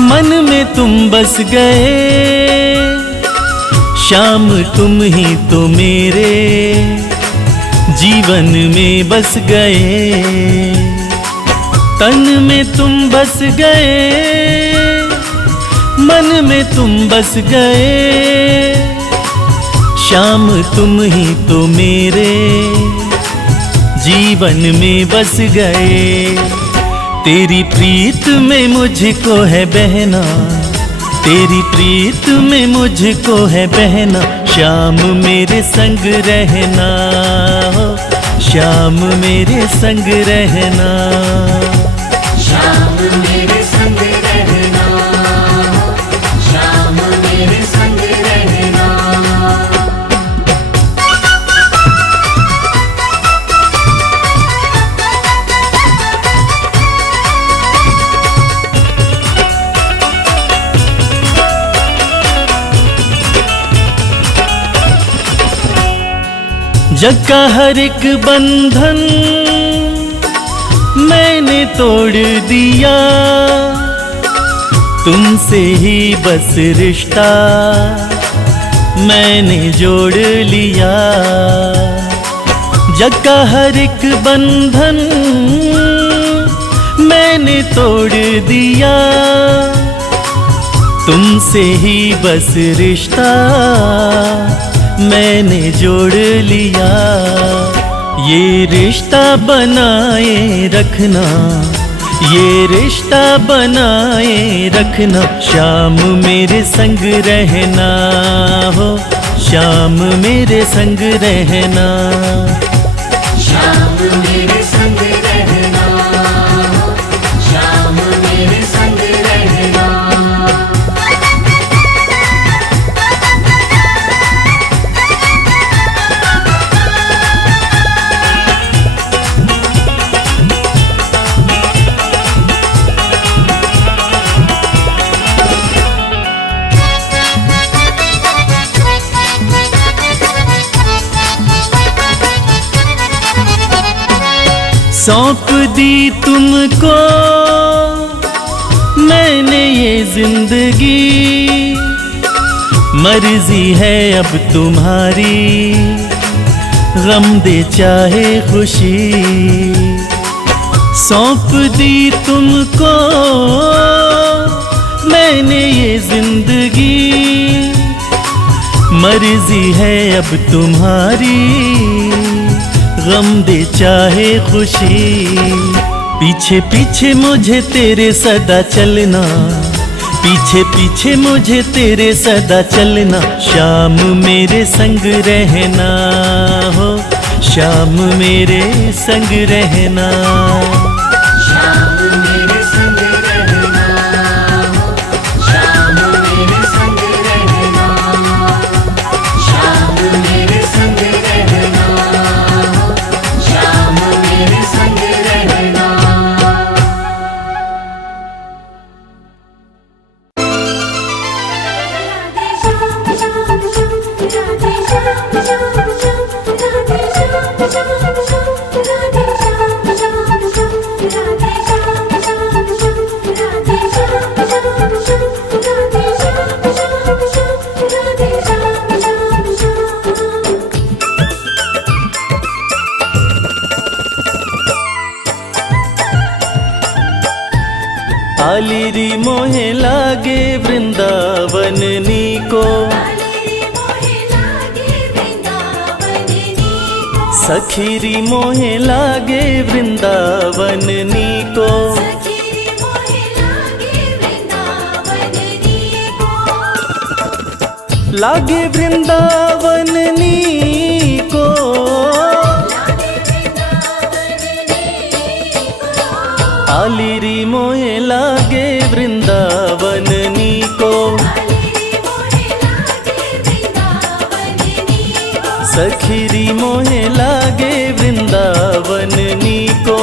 मन में तुम बस गए, शाम तुम ही तो मेरे जीवन में बस गए। तन में तुम बस गए, मन में तुम बस गए, शाम तुम ही तो मेरे जीवन में बस गए। तेरी प्रीत में मुझको है बहना, तेरी प्रीत में मुझको है बहना, श्याम मेरे संग रहना हो, श्याम मेरे संग रहना। श्याम मेरे संग रहना, श्याम मेरे संग रहना। जग का हर एक बंधन मैंने तोड़ दिया, तुमसे ही बस रिश्ता मैंने जोड़ लिया। जग का हर एक बंधन मैंने तोड़ दिया, तुमसे ही बस रिश्ता मैंने जोड़ लिया। ये रिश्ता बनाए रखना, ये रिश्ता बनाए रखना, श्याम मेरे संग रहना हो, श्याम मेरे संग रहना। श्याम मेरे संग रहना, श्याम मेरे संग रहना। सौंप दी तुमको मैंने ये जिंदगी, मर्जी है अब तुम्हारी, गम दे चाहे खुशी। सौंप दी तुमको मैंने ये जिंदगी, मर्जी है अब तुम्हारी, गम दे चाहे खुशी। पीछे पीछे मुझे तेरे सदा चलना, पीछे पीछे मुझे तेरे सदा चलना, श्याम मेरे संग रहना हो, श्याम मेरे संग रहना। श्याम मेरे संग रहना, श्याम मेरे संग रहना। श्याम मेरे संग रहना, श्याम मेरे संग रहना। आलिरी मोहे लागे वृंदावन नीको, सखीरी मोहे लागे वृंदावन नीको। लागे वृंदावन नीको, आलिरी मोहे लागे वृंदावन नीको, सखीरी मोहे लागे वृंदावन नीको।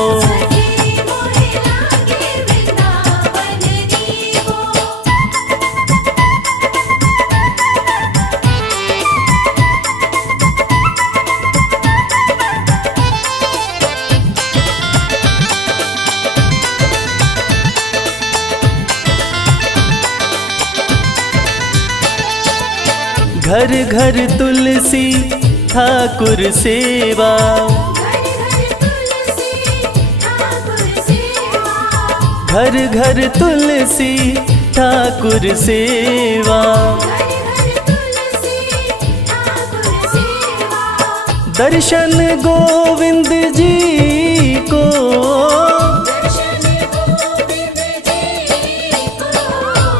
घर घर तुलसी ठाकुर सेवा, घर घर तुलसी ठाकुर सेवा, घर घर तुलसी ठाकुर सेवा। घर घर तुलसी ठाकुर सेवा। दर्शन गोविंद जी को, दर्शन गोविंद जी को,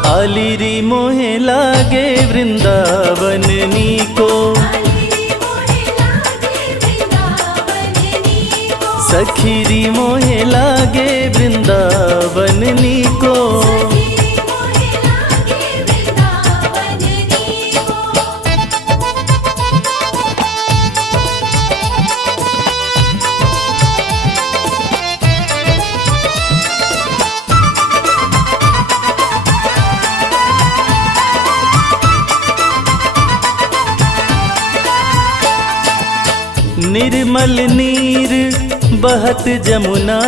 आलिरी मोहे लागे वृंदावन नीको, आलिरी मोहे लागे वृंदावन नीको, सखीरी मोहे लागे वृंदावन नीको। सखी मोहे लागे वृंदावन नीको। निर्मल नीर बहत जमुना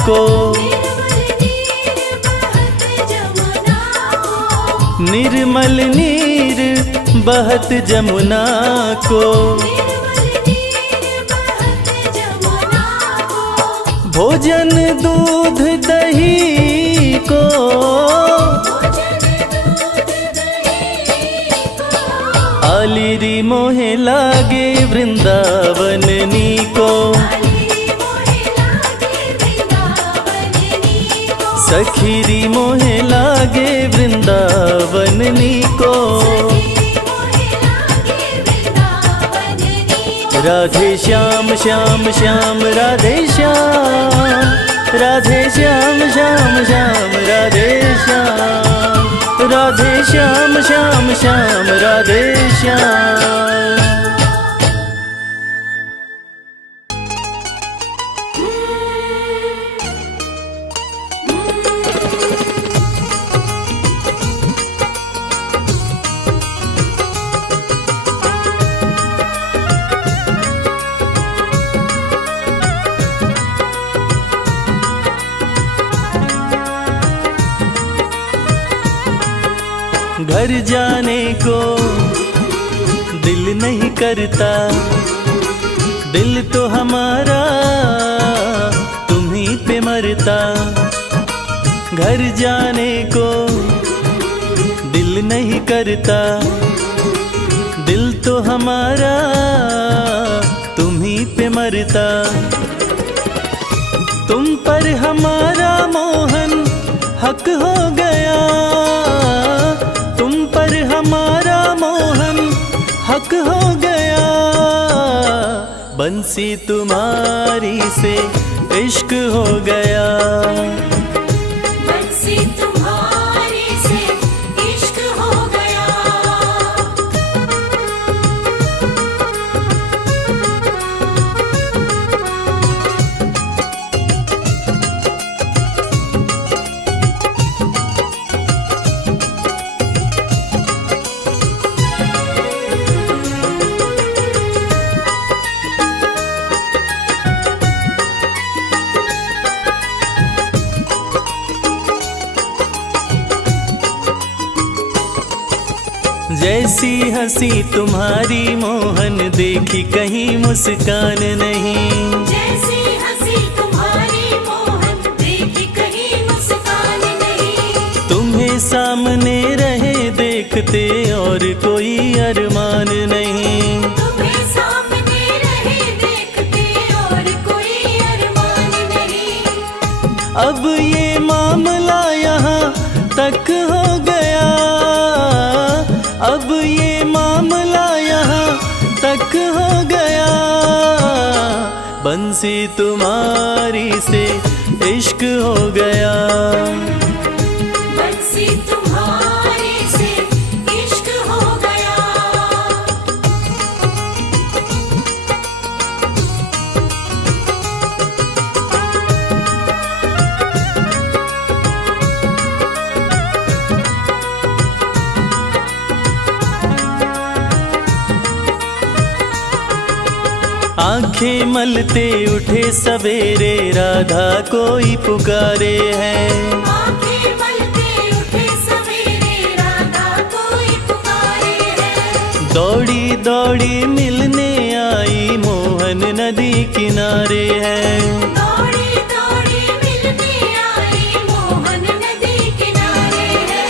को, निर्मल नीर बहत जमुना को, निर्मल नीर बहत जमुना को, निर्मल नीर बहत जमुना को, भोजन दूध दही को, भोजन दूध दही को, आलिरी मोहे लागे वृंदावन नीको, आलिरी मोहे लागे वृंदावन नीको, सखीरी मोहे लागे वृंदावन नीको। सखी मोहे लागे वृंदावन नीको। राधे श्याम श्याम श्याम राधे श्याम, राधे श्याम श्याम श्याम राधे श्याम, राधे श्याम श्याम श्याम राधे श्याम। घर जाने को दिल नहीं करता, दिल तो हमारा तुम्हीं पे मरता। घर जाने को दिल नहीं करता, दिल तो हमारा तुम्हीं पे मरता। तुम पर हमारा मोहन हक हो गया, तुम पर हमारा मोहन हक हो गया। बंसी तुम्हारी से इश्क हो गया, बंसी तुम्हारी से इश्क हो गया। जैसी हंसी तुम्हारी मोहन देखी कहीं मुस्कान नहीं। जैसी हंसी तुम्हारी मोहन देखी कहीं मुस्कान नहीं। तुम्हें सामने रहे देखते और कोई अरमान नहीं। तुम्हें सामने रहे देखते और कोई अरमान नहीं। अब ये मामला यहाँ तक हो गया, अब ये मामला यहाँ तक हो गया। बंसी तुम्हारी से इश्क हो गया, बंसी तुम्हारी से इश्क हो गया। आंखें मलते उठे सवेरे राधा कोई पुकारे है। आंखें मलते उठे सवेरे राधा कोई पुकारे है। दौड़ी दौड़ी मिलने आई मोहन नदी किनारे है। दौड़ी दौड़ी मिलने आई मोहन नदी किनारे है।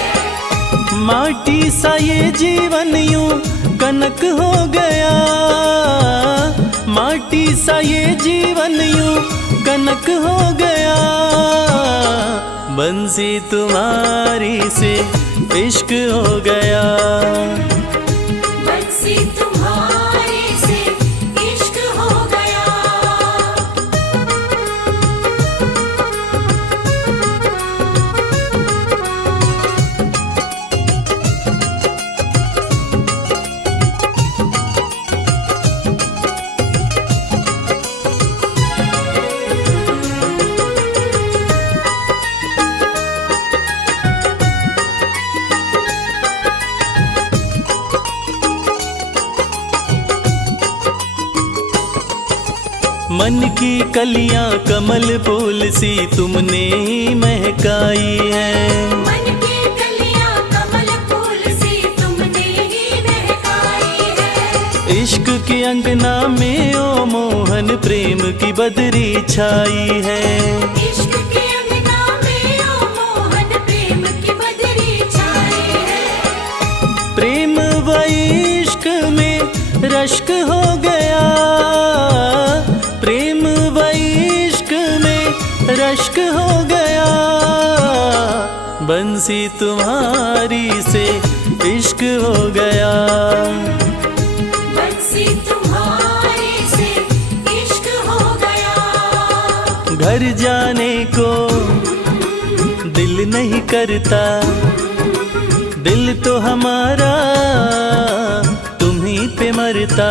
माटी सा ये जीवन यूं कनक हो गया, माटी सा ये जीवन यूं कनक हो गया। बंसी तुम्हारी से इश्क हो गया, बंसी तुम्हारे से इश्क हो गया। मन की कलियां कमल फूल सी तुमने ही महकाई है। मन की कलियां कमल फूल सी तुमने ही महकाई है। इश्क के अंगना में ओ मोहन प्रेम की बदरी छाई है। इश्क के अंगना में ओ मोहन प्रेम की बदरी छाई है। प्रेम व इश्क में रश्क हो गया, प्रेम व इश्क में रश्क हो गया। बंसी तुम्हारी से इश्क हो गया, बंसी तुम्हारे से इश्क हो गया। घर जाने को दिल नहीं करता, दिल तो हमारा तुम्हीं पे मरता।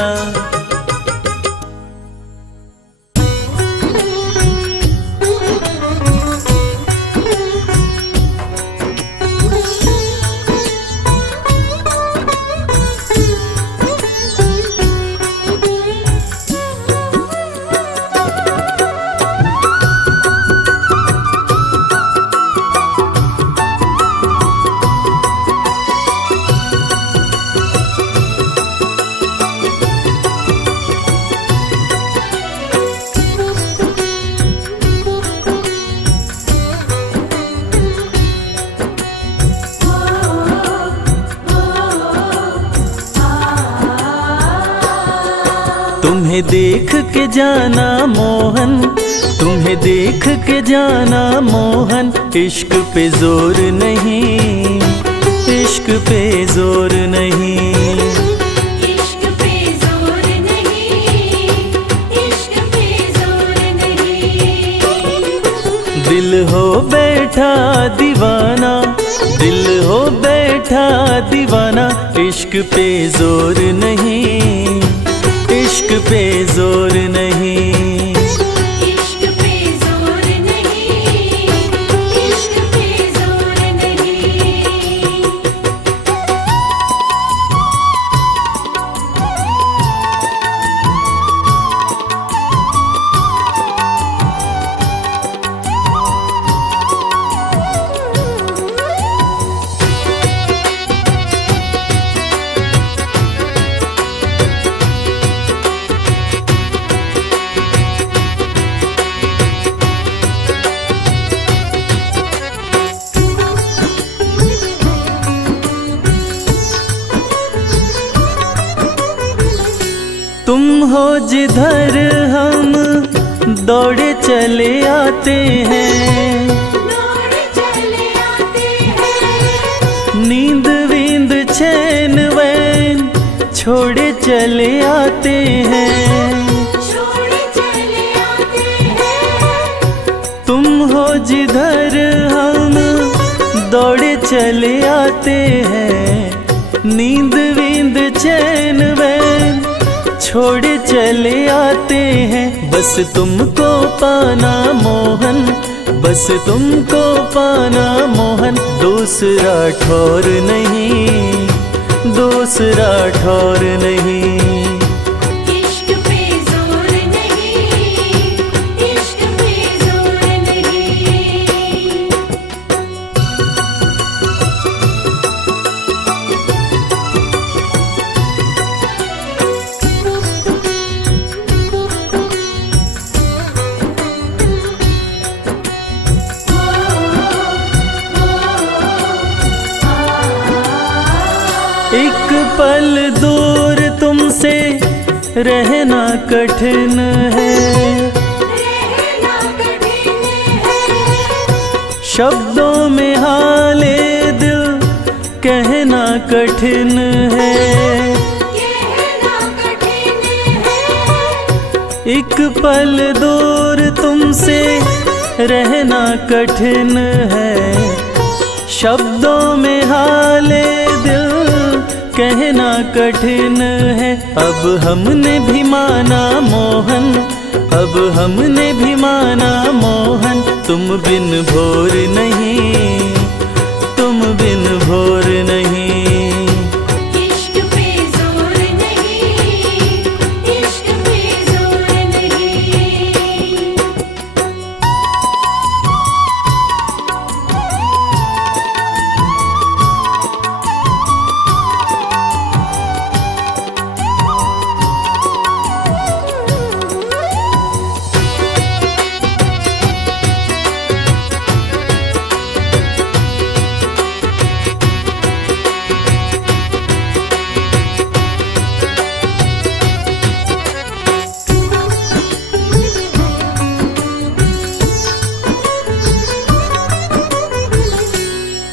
तुम्हें देख के जाना मोहन, तुम्हें देख के जाना मोहन। इश्क पे जोर नहीं, इश्क पे जोर नहीं, इश्क पे जोर नहीं, इश्क पे जोर नहीं। दिल हो बैठा दीवाना, दिल हो बैठा दीवाना। इश्क पे जोर नहीं, इश्क पे जोर नहीं, इश्क पे जोर नहीं, इश्क पे जोर नहीं। तुम हो जिधर हम दौड़े चले आते हैं। दौड़ चले आते हैं। नींद वींद चैन वैन छोड़े चले आते हैं। छोड़ चले आते हैं। तुम हो जिधर हम दौड़े चले आते हैं। नींद वींद चैन वैन छोड़े चले आते हैं। बस तुमको पाना मोहन, बस तुमको पाना मोहन। दूसरा ठौर नहीं, दूसरा ठौर नहीं। इश्क पे जोर नहीं, इश्क पे जोर नहीं। रहना कठिन है। रहना कठिन है। शब्दों में हाले दिल कहना कठिन है। कहना कठिन है। एक पल दूर तुमसे रहना कठिन है। शब्दों में हाले दिल कहना कठिन है। अब हमने भी माना मोहन, अब हमने भी माना मोहन, तुम बिन भोर नहीं, तुम बिन भोर नहीं। इश्क पे जोर नहीं, इश्क पे जोर नहीं।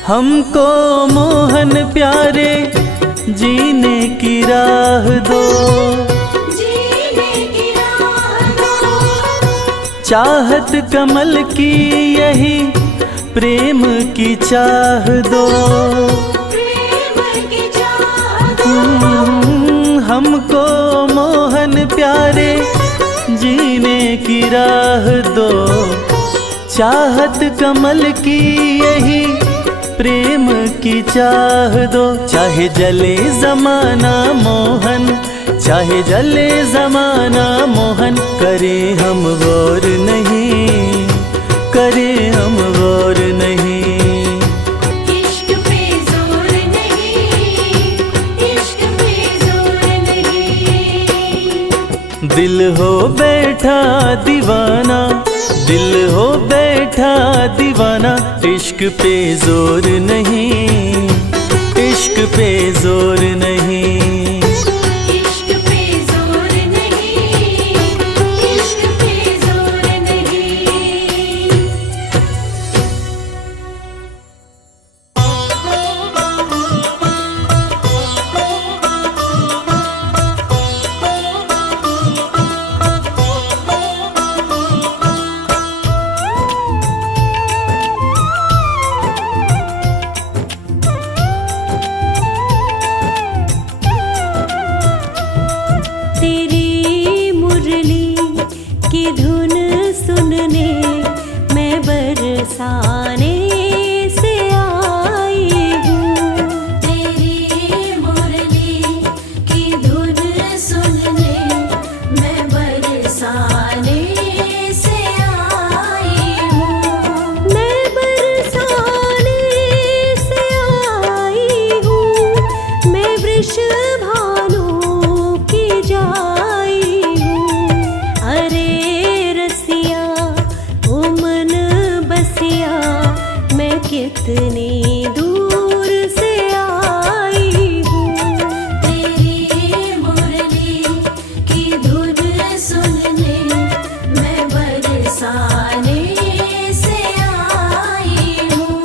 हमको मोहन प्यारे जीने की राह दो, जीने की राह दो। चाहत कमल की यही प्रेम की चाह दो। प्रेम की चाह दो। हमको मोहन प्यारे जीने की राह दो, चाहत कमल की यही प्रेम की चाह दो। चाहे जले जमाना मोहन, चाहे जले जमाना मोहन, करे हम गौर नहीं, करे हम गौर नहीं। इश्क पे जोर नहीं, इश्क पे जोर नहीं। दिल हो बैठा दीवाना, दिल हो बैठा दीवाना, इश्क पे जोर नहीं, इश्क पे जोर नहीं। इश्क पे जोर नहीं, इश्क पे जोर नहीं। तेरी मुरली की धुन सुनने मैं बरसाने से आई हूँ। तेरी मुरली की धुन सुनने मैं बरसाने से आई हूँ। मैं बरसाने से आई हूँ, मैं वृषभानु की जाई हूँ। अरे रसिया ओ मन बसिया, मैं कितनी दूर से आई हूँ। तेरी मुरली की धुन सुनने मैं बरसाने से आई हूँ।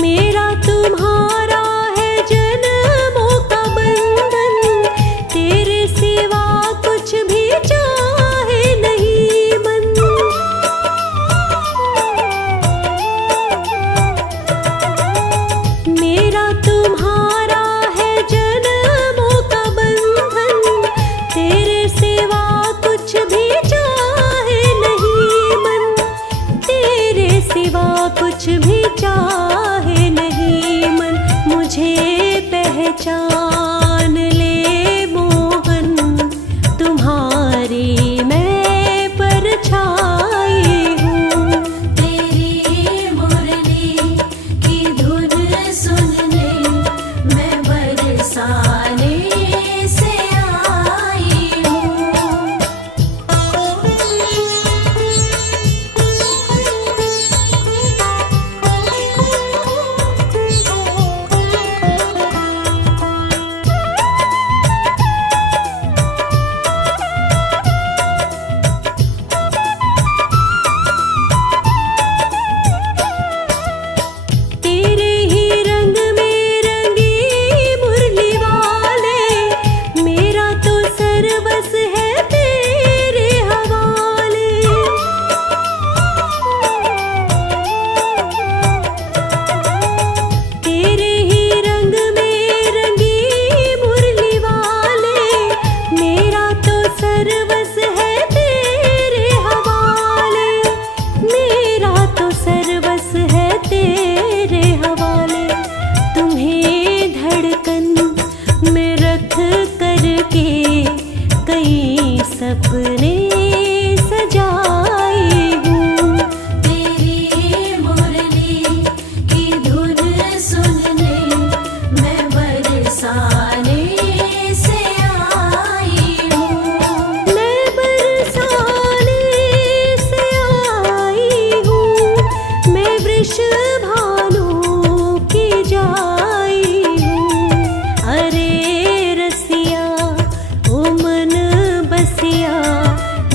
मेरा तुम्हारा है जन्मों का बंधन, तेरे सिवा कुछ भी चाहे नहीं मन। मेरा तुम्हारा है जन्मों का बंधन, तेरे सिवा कुछ भी चाहे नहीं मन, तेरे सिवा कुछ भी चाहे नहीं मन। मुझे पहचान ले मोहन, तुम्हारी मैं परछाई हूँ। तेरी मुरली की धुन सुनने मैं बरसाने से आई हूँ। तेरे ही रंग में रंगी मुरली वाले, मेरा तो सर्वस है तेरे हवाले। तेरे ही रंग में रंगी मुरली वाले, मेरा तो सर्वस है तेरे हवाले, मेरा तो सर्वस है तेरे हवाले। तुम्हें धड़कन में रख करके कई सपने सजाई हूँ। तेरी मुरली की धुन सुनने मैं बरसाने से आई हूँ। मैं बरसाने से आई हूँ, मैं वृषभानु की जाई हूँ। अरे रसिया ओ मन बसिया,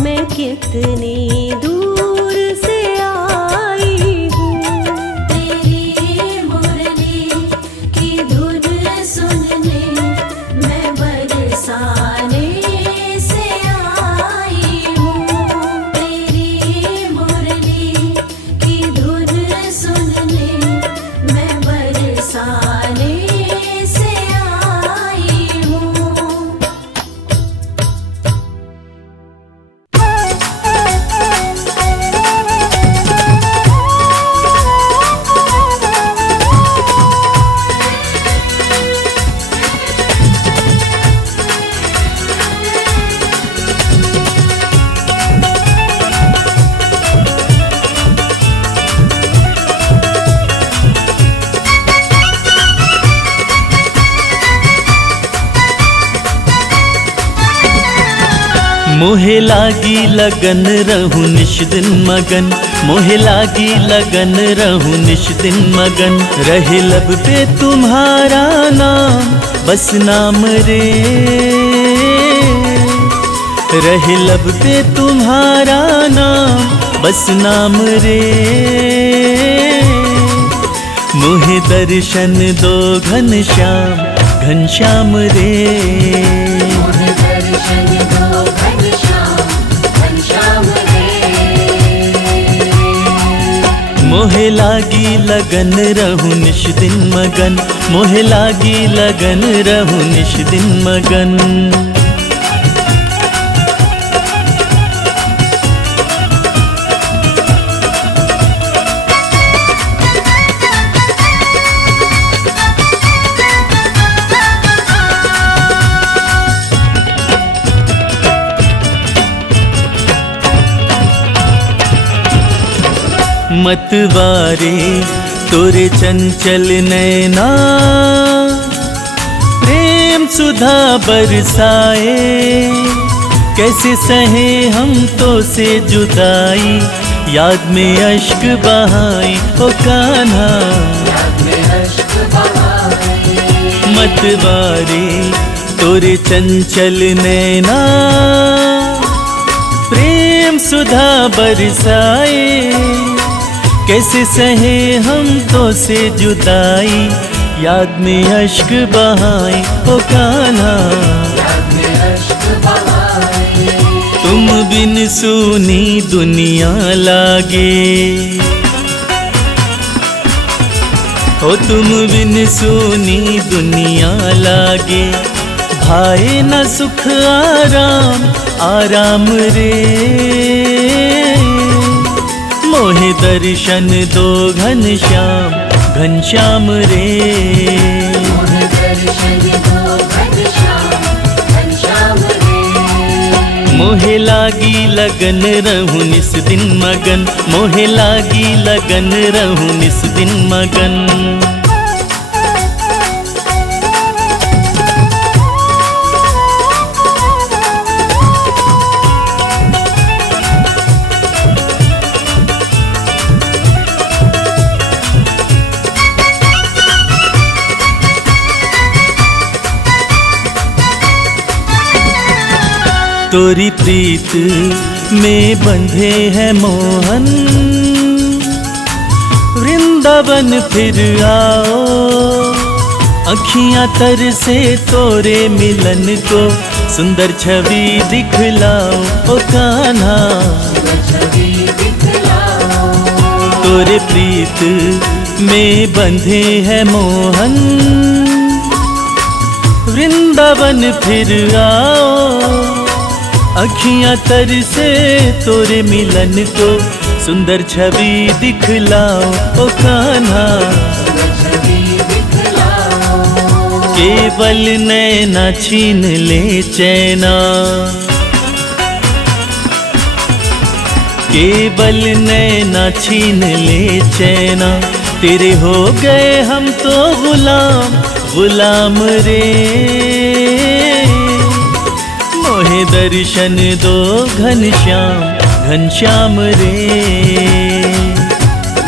मैं कितनी दूर से आई हूँ। तेरी मुरली की धुन सुनने मैं बरसाने से आई हूँ। तेरी मुरली की धुन सुनने मैं बरसाने से आई हूँ। मोहे लागी लगन रहूं निश दिन मगन, मोहे लागी लगन रहूं निश दिन मगन। रहे लब पे तुम्हारा नाम बस नाम रे, रहे लब पे तुम्हारा नाम बस नाम रे। मोहे दर्शन दो घनश्याम घनश्याम रे। दर्शन दो घनश्याम घनश्याम रे। मोहे लागी लगन रहूं निश दिन मगन, मोहे लागी लगन रहूं निश दिन मगन। मतवारे तोरे चंचल नैना, प्रेम सुधा बरसाए। कैसे सहे हम तो से जुदाई, याद में अश्क बहाई ओ कान्हा। मतवारे तोरे चंचल नैना, प्रेम सुधा बरसाए। कैसे सहे हम तो से जुदाई, याद में अश्क बहाए ओ कान्हा। तुम बिन सुनी दुनिया लागे, ओ तुम बिन सुनी दुनिया लागे। भाए न सुख आराम आराम रे, मोहे दर्शन दो घनश्याम घनश्याम रे। मोहे लागी लगन रहूं निस दिन मगन, मोहे लागी लगन रहूं निस दिन मगन। तोरी प्रीत में बंधे हैं मोहन, वृंदावन फिर आओ। अखियां तर से तोरे मिलन को, सुंदर छवि दिखलाओ ओ कान्हा। तोरे प्रीत में बंधे हैं मोहन, वृंदावन फिर आओ। अखियां तर से तोरे मिलन को, सुंदर छवि दिखलाओ ओ कान्हा। केवल नैना छीन ले चैना, केवल नैना छीन ले चैना। तेरे हो गए हम तो गुलाम गुलाम रे, मोहे दर्शन दो घनश्याम घनश्याम रे।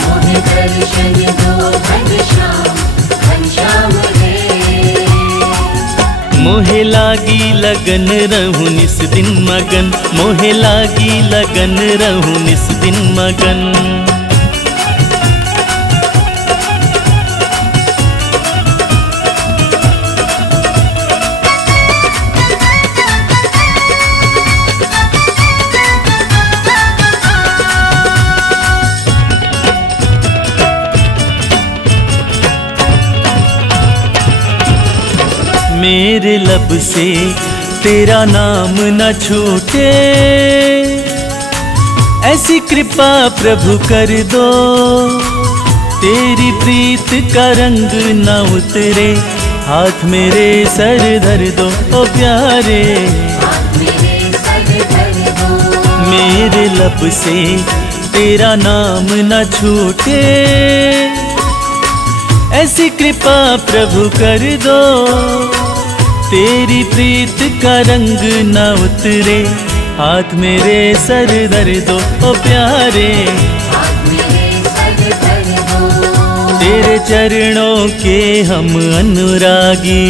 मोहे दर्शन दो घनश्याम घनश्याम रे। मोहे लागी लगन रहूं निस दिन मगन, मोहे लागी लगन रहूं निस दिन मगन। मेरे लब से तेरा नाम न छूटे, ऐसी कृपा प्रभु कर दो। तेरी प्रीत का रंग न उतरे, हाथ मेरे सर धर दो ओ प्यारे। मेरे लब से तेरा नाम न छूटे, ऐसी कृपा प्रभु कर दो। तेरी प्रीत का रंग न उतरे, हाथ मेरे सर धर दो ओ प्यारे। तेरे चरणों के हम अनुरागी,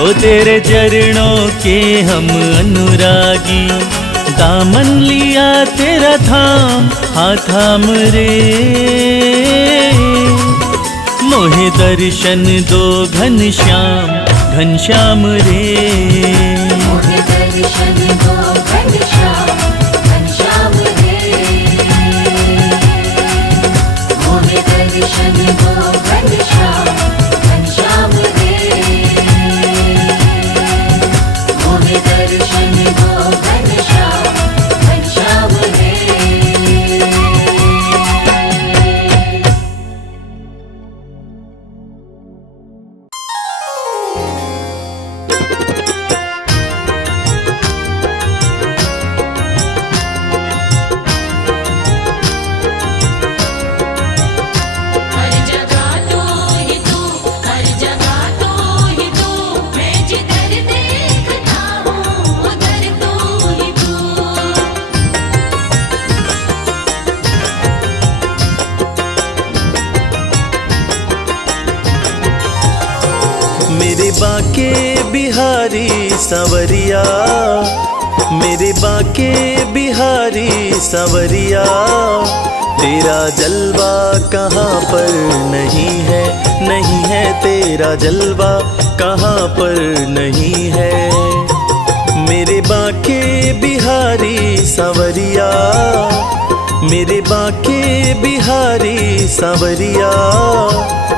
ओ तेरे चरणों के हम अनुरागी। दामन लिया तेरा थाम हाथ थाम रे, मोहे दर्शन दो घनश्याम घनश्याम रे। मोहे दर्शन दो घनश्याम घनश्याम रे। मोहे दर्शन दो घनश्याम घनश्याम रे। मोहे दर्शन दो घनश्याम घनश्याम रे। मेरे बाके बिहारी सांवरिया, मेरे बाके बिहारी सांवरिया, तेरा जलवा कहाँ पर नहीं है, नहीं है तेरा जलवा कहाँ पर नहीं है। मेरे बाके बिहारी सांवरिया, मेरे बाके बिहारी सांवरिया,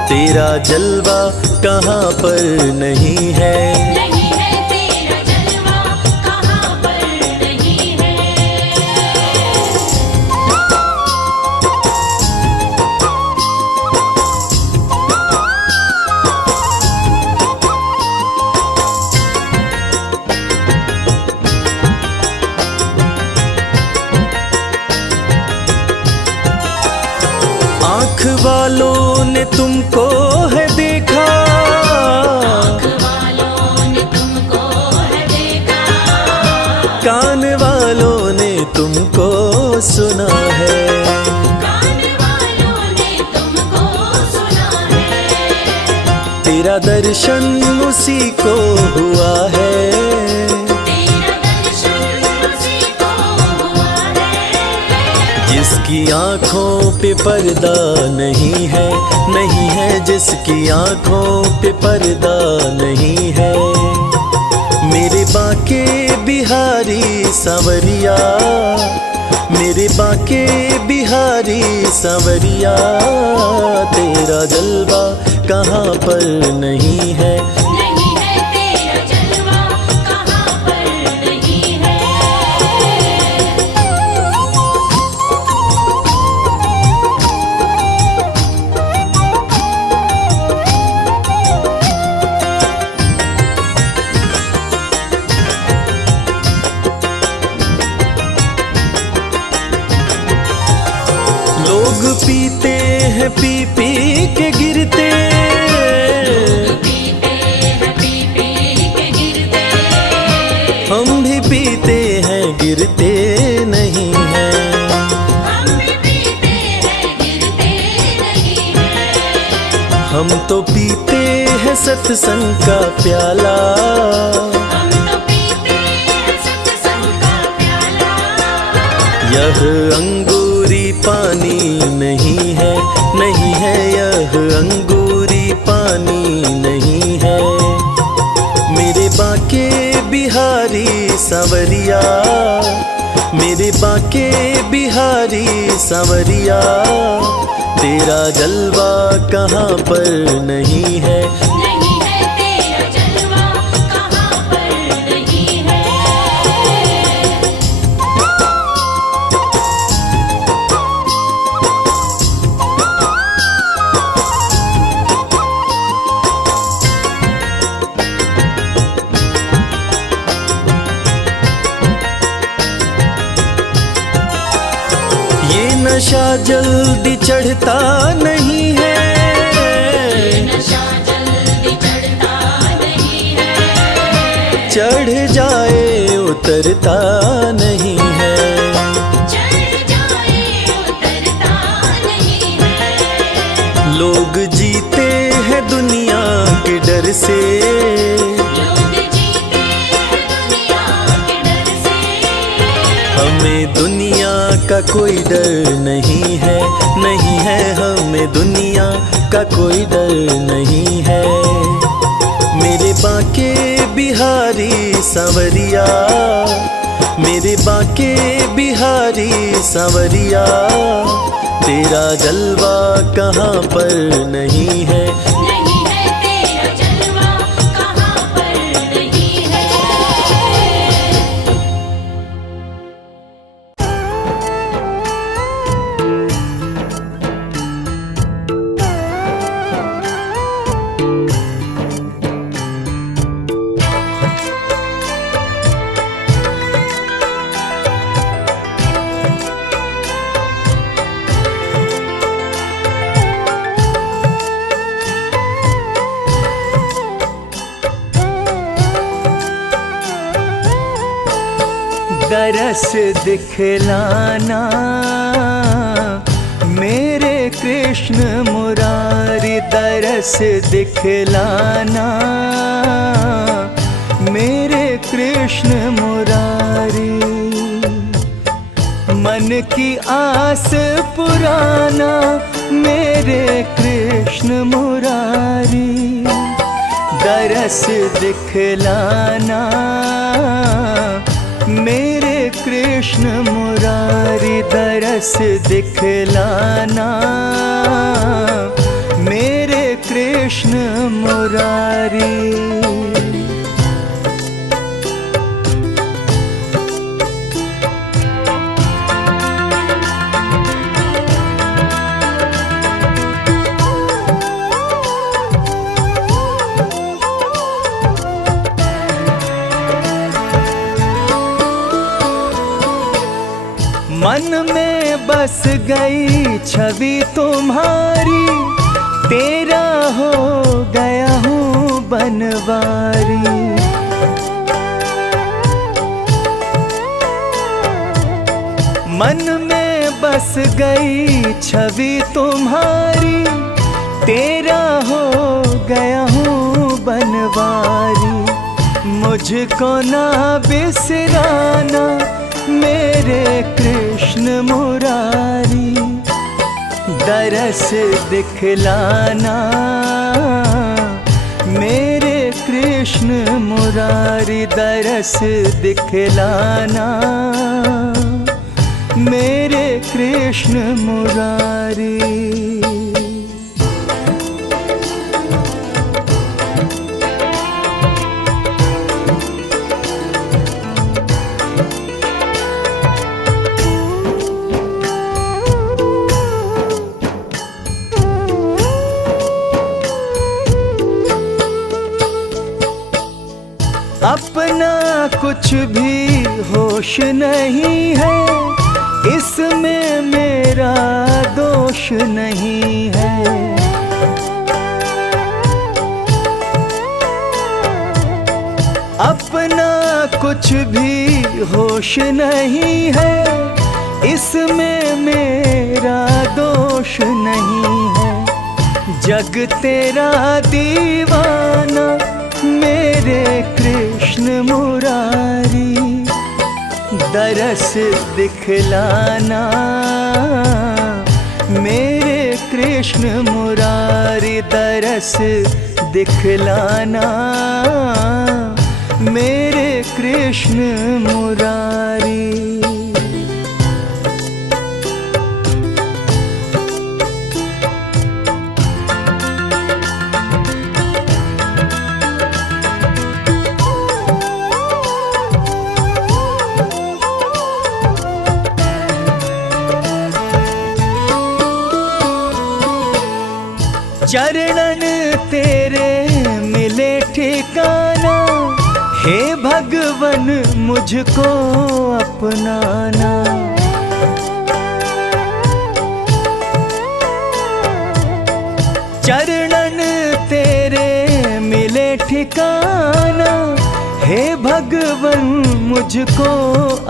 तेरा जलवा कहाँ पर नहीं है। नहीं है तेरा जलवा कहाँ पर नहीं है। आँख वालों ने तुमको है देखा, आँख वालों ने तुमको है देखा, कान वालों ने तुमको सुना है, कान वालों ने तुमको सुना है। तेरा दर्शन उसी को हुआ है, तेरा दर्शन उसी को हुआ है। जिसकी आँखों पे पर्दा नहीं है, नहीं है जिसकी आँखों पे पर्दा नहीं है। मेरे बाके बिहारी सांवरिया, मेरे बाके बिहारी सांवरिया, तेरा जलवा कहाँ पर नहीं है। नहीं है तेरा जलवा कहाँ पर नहीं है। लोग पीते हैं पी पी के गिरते, पीते हैं पी पी के गिरते, हम भी पीते हैं गिरते नहीं हैं। हम भी पीते हैं गिरते नहीं हैं। हम तो पीते हैं सत्संग का प्याला, हम तो पीते हैं सत्संग का प्याला। यह अंगूरी पानी नहीं है, नहीं है यह अंगूरी पानी नहीं है। मेरे बाके बिहारी सांवरिया, मेरे बाके बिहारी सांवरिया, तेरा जलवा कहाँ पर नहीं है। नहीं है तेरा जलवा कहाँ पर नहीं है। ये नशा जल्दी चढ़ता नहीं है, नशा जल्दी चढ़ता नहीं है। चढ़ जाए उतरता नहीं है। चढ़ जाए उतरता नहीं है। लोग जीते हैं दुनिया के डर से, लोग जीते हैं दुनिया के डर से। हमें दुनिया का कोई डर नहीं है, नहीं है हमें दुनिया का कोई डर नहीं है। मेरे बाके बिहारी सांवरिया, मेरे बाके बिहारी सांवरिया, तेरा जलवा कहाँ पर नहीं है। नहीं है तेरा जलवा कहाँ पर नहीं है। दरस दिखलाना मेरे कृष्ण मुरारी, दरस दिखलाना मेरे कृष्ण मुरारी। मन की आस पुराना मेरे कृष्ण मुरारी। दरस दिखलाना मेरे कृष्ण मुरारी। दरस दिखलाना मेरे कृष्ण मुरारी। मन में बस गई छवि तुम्हारी। तेरा हो गया हूँ बनवारी। मन में बस गई छवि तुम्हारी। तेरा हो गया हूँ बनवारी। मुझको ना बिसराना मेरे कृष्ण मुरारी। दरस दिखलाना मेरे कृष्ण मुरारी। दरस दिखलाना मेरे कृष्ण मुरारी। अपना कुछ भी होश नहीं है। इसमें मेरा दोष नहीं है। अपना कुछ भी होश नहीं है। इसमें मेरा दोष नहीं है। जग तेरा दीवाना मेरे कृष्ण मुरारी। दरस दिखलाना मेरे कृष्ण मुरारी। दरस दिखलाना मेरे कृष्ण मुरारी। चरणन तेरे मिले ठिकाना। हे भगवन मुझको अपनाना। चरणन तेरे मिले ठिकाना। हे भगवन मुझको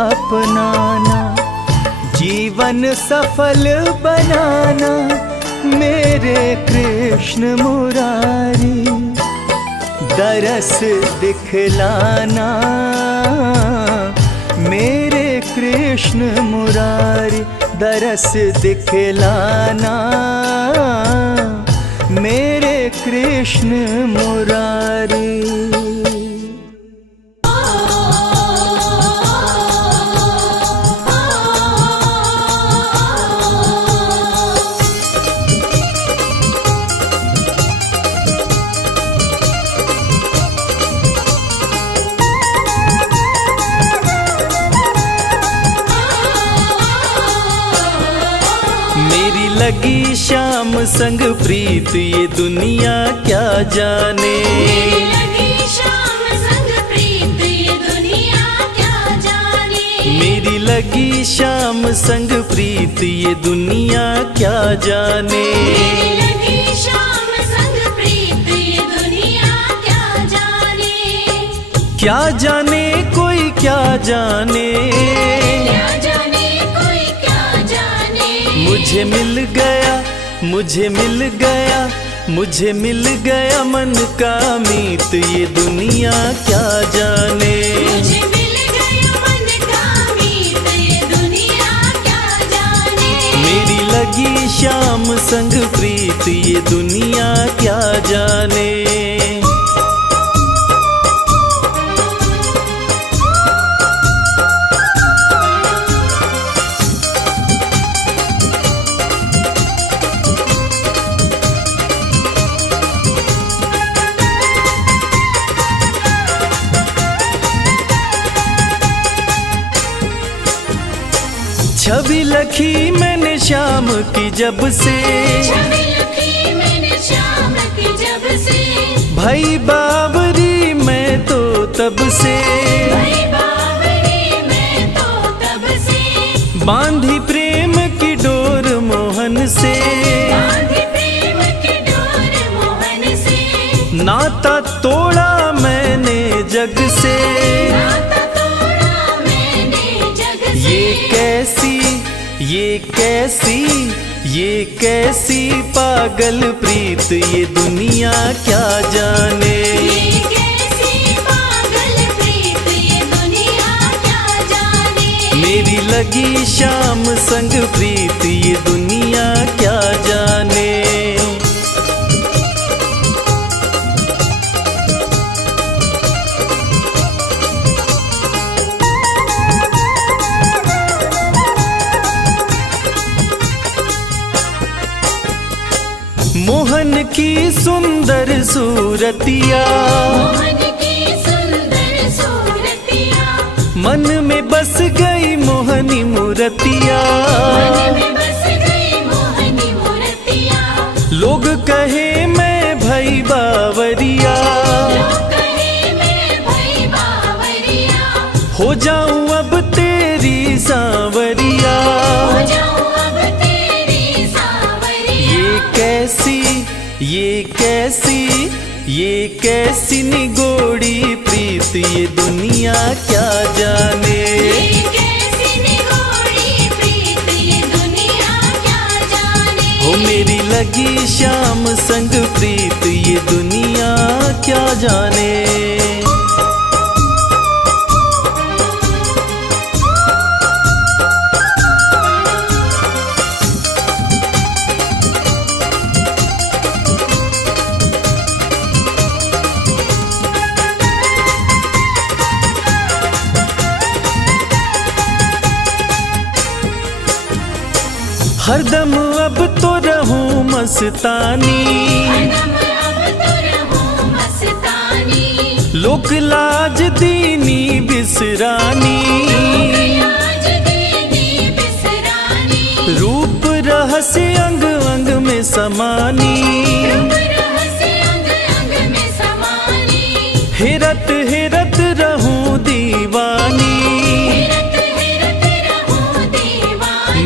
अपनाना। जीवन सफल बनाना मेरे कृष्ण मुरारी। दरस दिखलाना मेरे कृष्ण मुरारी। दरस दिखलाना मेरे कृष्ण मुरारी। मेरी लगी श्याम संग प्रीत ये दुनिया क्या जाने। मेरी लगी श्याम संग प्रीत ये दुनिया क्या जाने। मेरी लगी श्याम संग प्रीत ये दुनिया क्या जाने। मेरी लगी श्याम संग प्रीत ये दुनिया क्या जाने। क्या जाने कोई क्या जाने। क्या जाने कोई क्या जाने। मुझे मिल गया मुझे मिल गया मुझे मिल गया मन का मीत, ये दुनिया क्या जाने। मुझे मिल गया मन का मीत, ये दुनिया क्या जाने। मेरी लगी शाम संग प्रीत, ये दुनिया क्या जाने। छवि लखी मैंने शाम की जब से, छवि लखी मैंने शाम की जब से। भाई बावरी मैं तो तब से, भाई बावरी मैं तो तब से। बांधी प्रेम की डोर मोहन से, बांधी प्रेम की डोर मोहन से। नाता तोड़ा मैंने जग से। नाता तोड़ा मैंने जग से। ये कैसी पागल प्रीत, ये दुनिया क्या जाने। ये कैसी पागल प्रीत, ये दुनिया क्या जाने। मेरी लगी शाम संग प्रीत, ये दुनिया क्या जाने। मोहन की सुंदर सूरतिया, मोहन की सुंदर सूरतिया। मन में बस गई मोहनी मूर्तिया। मन में बस गई मोहनी मूर्तिया। लोग कहे मैं भई बावरिया, लोग कहे मैं भई बावरिया। हो जाऊं अब तेरी सांवरिया। हो जाऊं अब तेरी सांवरिया। ये कैसी निगोड़ी प्रीत, ये दुनिया क्या जाने। ये कैसी निगोड़ी प्रीत, ये दुनिया क्या जाने। हो मेरी लगी शाम संग प्रीत, ये दुनिया क्या जाने। हरदम अब तो रहूं मस्तानी, हरदम अब तो रहूं मस्तानी। लोक लाज दीनी बिसरानी। लाज दीनी बिसरानी। रूप रहस्य अंग अंग में समानी। रूप रहस्य अंग अंग में समानी। हेरत हेरत रहूं दीवानी। हेरत हेरत रहूं दीवानी।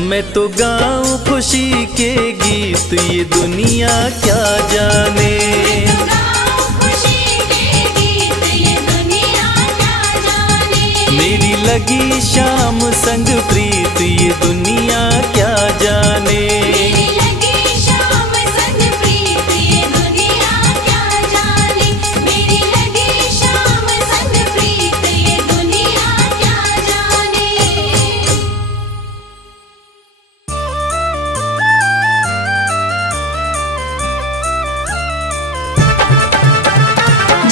मैं तो गाऊं खुशी के गीत, ये दुनिया क्या जाने। मैं तो गाऊं खुशी के गीत, ये दुनिया क्या जाने। मेरी लगी शाम संग प्रीत, ये दुनिया क्या जाने। मेरी लगी शाम संग प्रीत, ये दुनिया क्या जाने। मेरी लगी शाम संग प्रीत, ये दुनिया क्या जाने।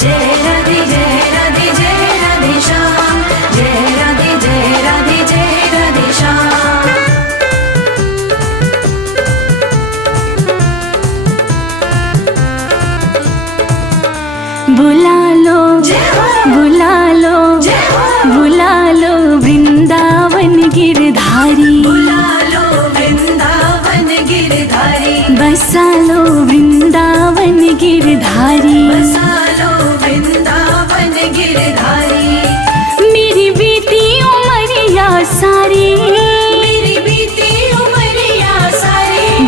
जय राधे श्याम, जय राधे श्याम। बुला लो वृंदावन गिरधारी। बसा लो वृंदावन गिरधारी। मेरी बीती उमरिया सारी।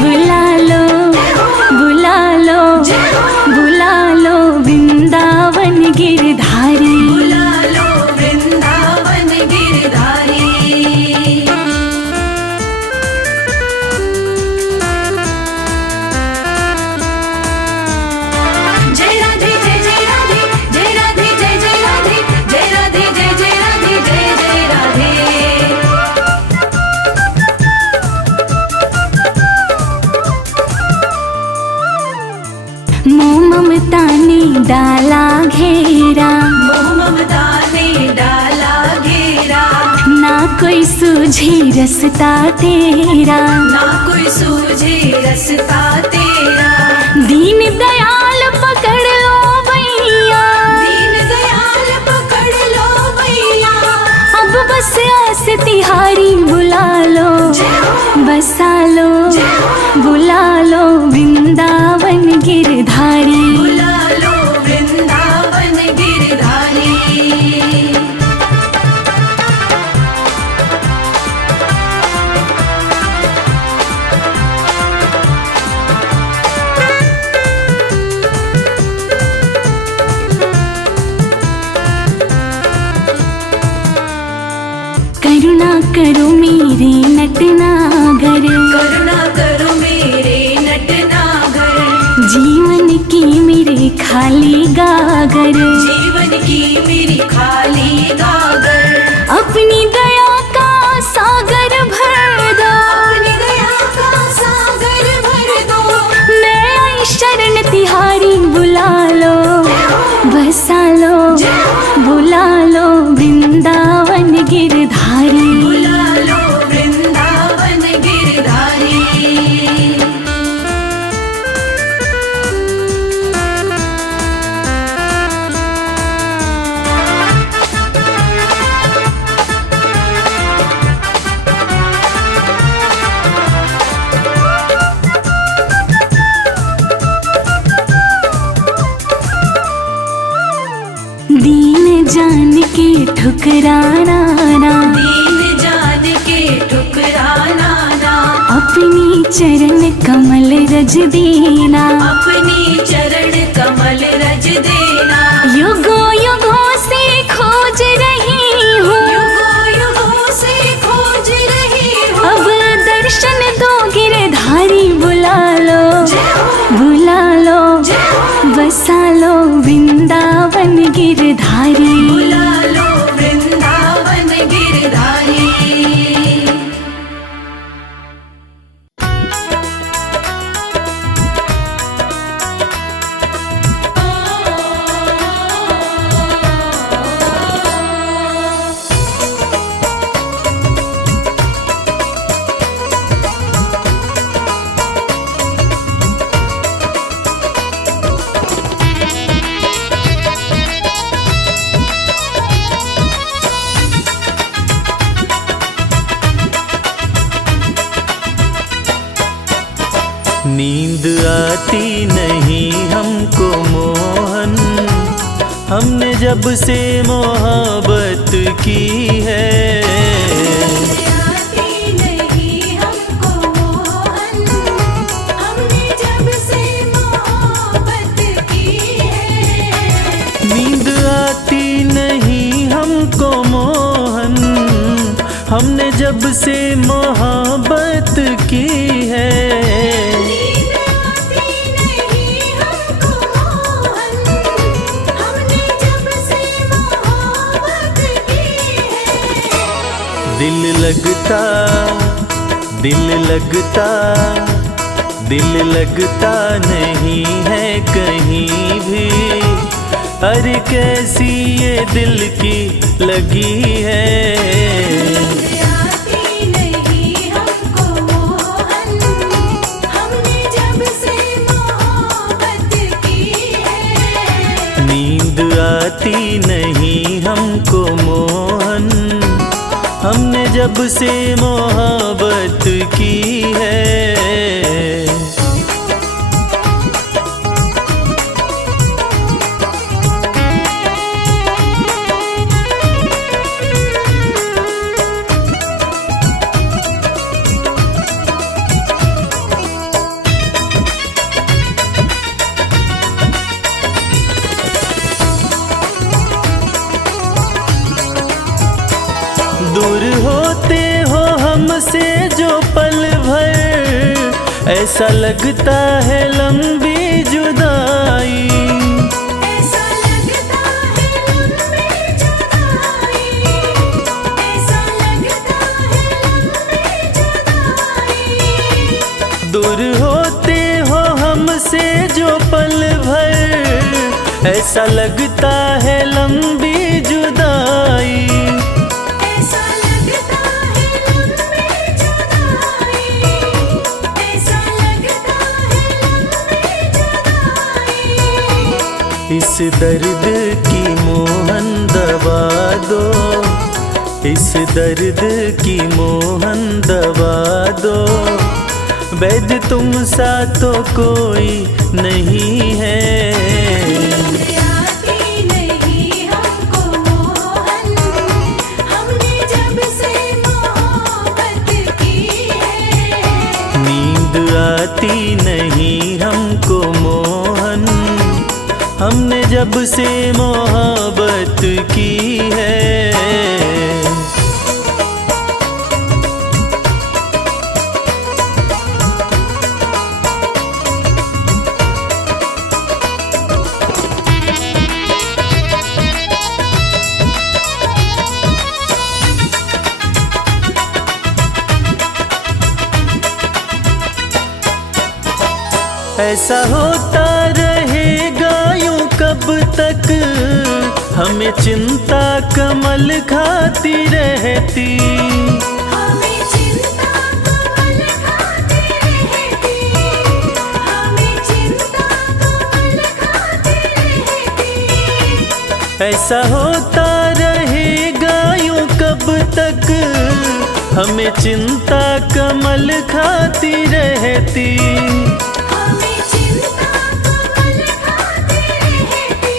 बुला लो वृंदावन गिरधारी। डाला घेरा, मोह ममता ने डाला घेरा, ना कोई सूझे रास्ता तेरा, ना कोई सूझे रास्ता तेरा। दीन दयाल पकड़ लो भैया, दीन दयाल पकड़ लो भैया, अब बस आस तिहारी बुला लो, बसा लो, बुला लो वृंदावन गिरधारी। बुला लो वृंदावन गिरधारी। करुणा करो मेरे नटनागर, करुणा करो मेरे नटनागर, जीवन की मेरे खाली गागर, जीवन की मेरी खाली गागर। अपनी दया का सागर भर दो, अपनी दया का सागर भर दो। मैं आई शरण तिहारी बुला लो, बसा लो, बुला लो वृंदावन गिरधारी। बुला लो वृंदावन गिरधारी। दीन जान के ठुकराना ना, दीन जान के ठुकराना ना, अपनी चरण कमल रज देना, अपनी चरण कमल रज देना। युगों युगों से खोज रही हूँ, युगों युगों से खोज रही हूँ। अब दर्शन दो गिरधारी। बुला लो, बुला लो, बसा लो वृंदावन गिरधारी। बुला लो वृंदावन गिरधारी। नींद आती नहीं हमको मोहन, हमने जब से मोहब्बत की है। आती नहीं हमको मोहन, हमने जब से मोहब्बत की है। नींद आती नहीं हमको मोहन, हमने जब से मोहब्बत की है। नींद आती नहीं हमको मोहन, हमने जब से मोहब्बत की है। दिल लगता, दिल लगता, दिल लगता नहीं है कहीं भी। अरे कैसी ये दिल की लगी है। आती नहीं हमको मोहन, हमने जब से मोहब्बत की है। नींद आती नहीं हमको मोहन, हमने जब से मोहब्बत की है। दूर होते हो हमसे जो पल भर, ऐसा लगता है लंबी जुदाई। ऐसा लगता है लंबी जुदाई, ऐसा लगता है लंबी जुदाई। दूर होते हो हमसे जो पल भर, ऐसा लगता है लंबी जुदाई, ऐसा लगता है लंबी जुदाई, ऐसा लगता है लंबी जुदाई। इस दर्द की मोहन दवा दो, इस दर्द की मोहन दवा दो। वैद्य तुम सा तो कोई नहीं है। आती नहीं हमको मोहन, हमने जब से मोहब्बत की है। नींद आती नहीं हमको मोहन, हमने जब से मोहब्बत की है। ऐसा होता रहेगा यूं कब तक, हमें चिंता कमल खाती रहती। हमें चिंता कमल खाती रहती, हमें चिंता कमल खाती रहती। ऐसा होता रहेगा यूं कब तक, हमें चिंता कमल खाती रहती। हमें चिंता कमल खाती रहती,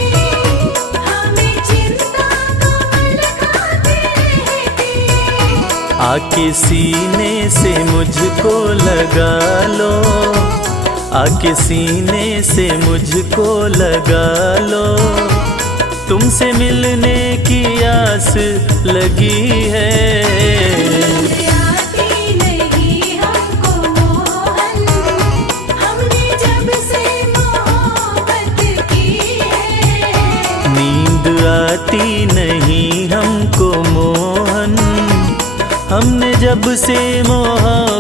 हमें चिंता कमल खाती रहती। आके सीने से मुझको लगा लो, आके सीने से मुझको लगा लो। तुमसे मिलने की आस लगी है। आती नहीं हमको मोहन, हमने जब से मोहब्बत की है। नींद आती नहीं हमको मोहन, हमने जब से मोहब्बत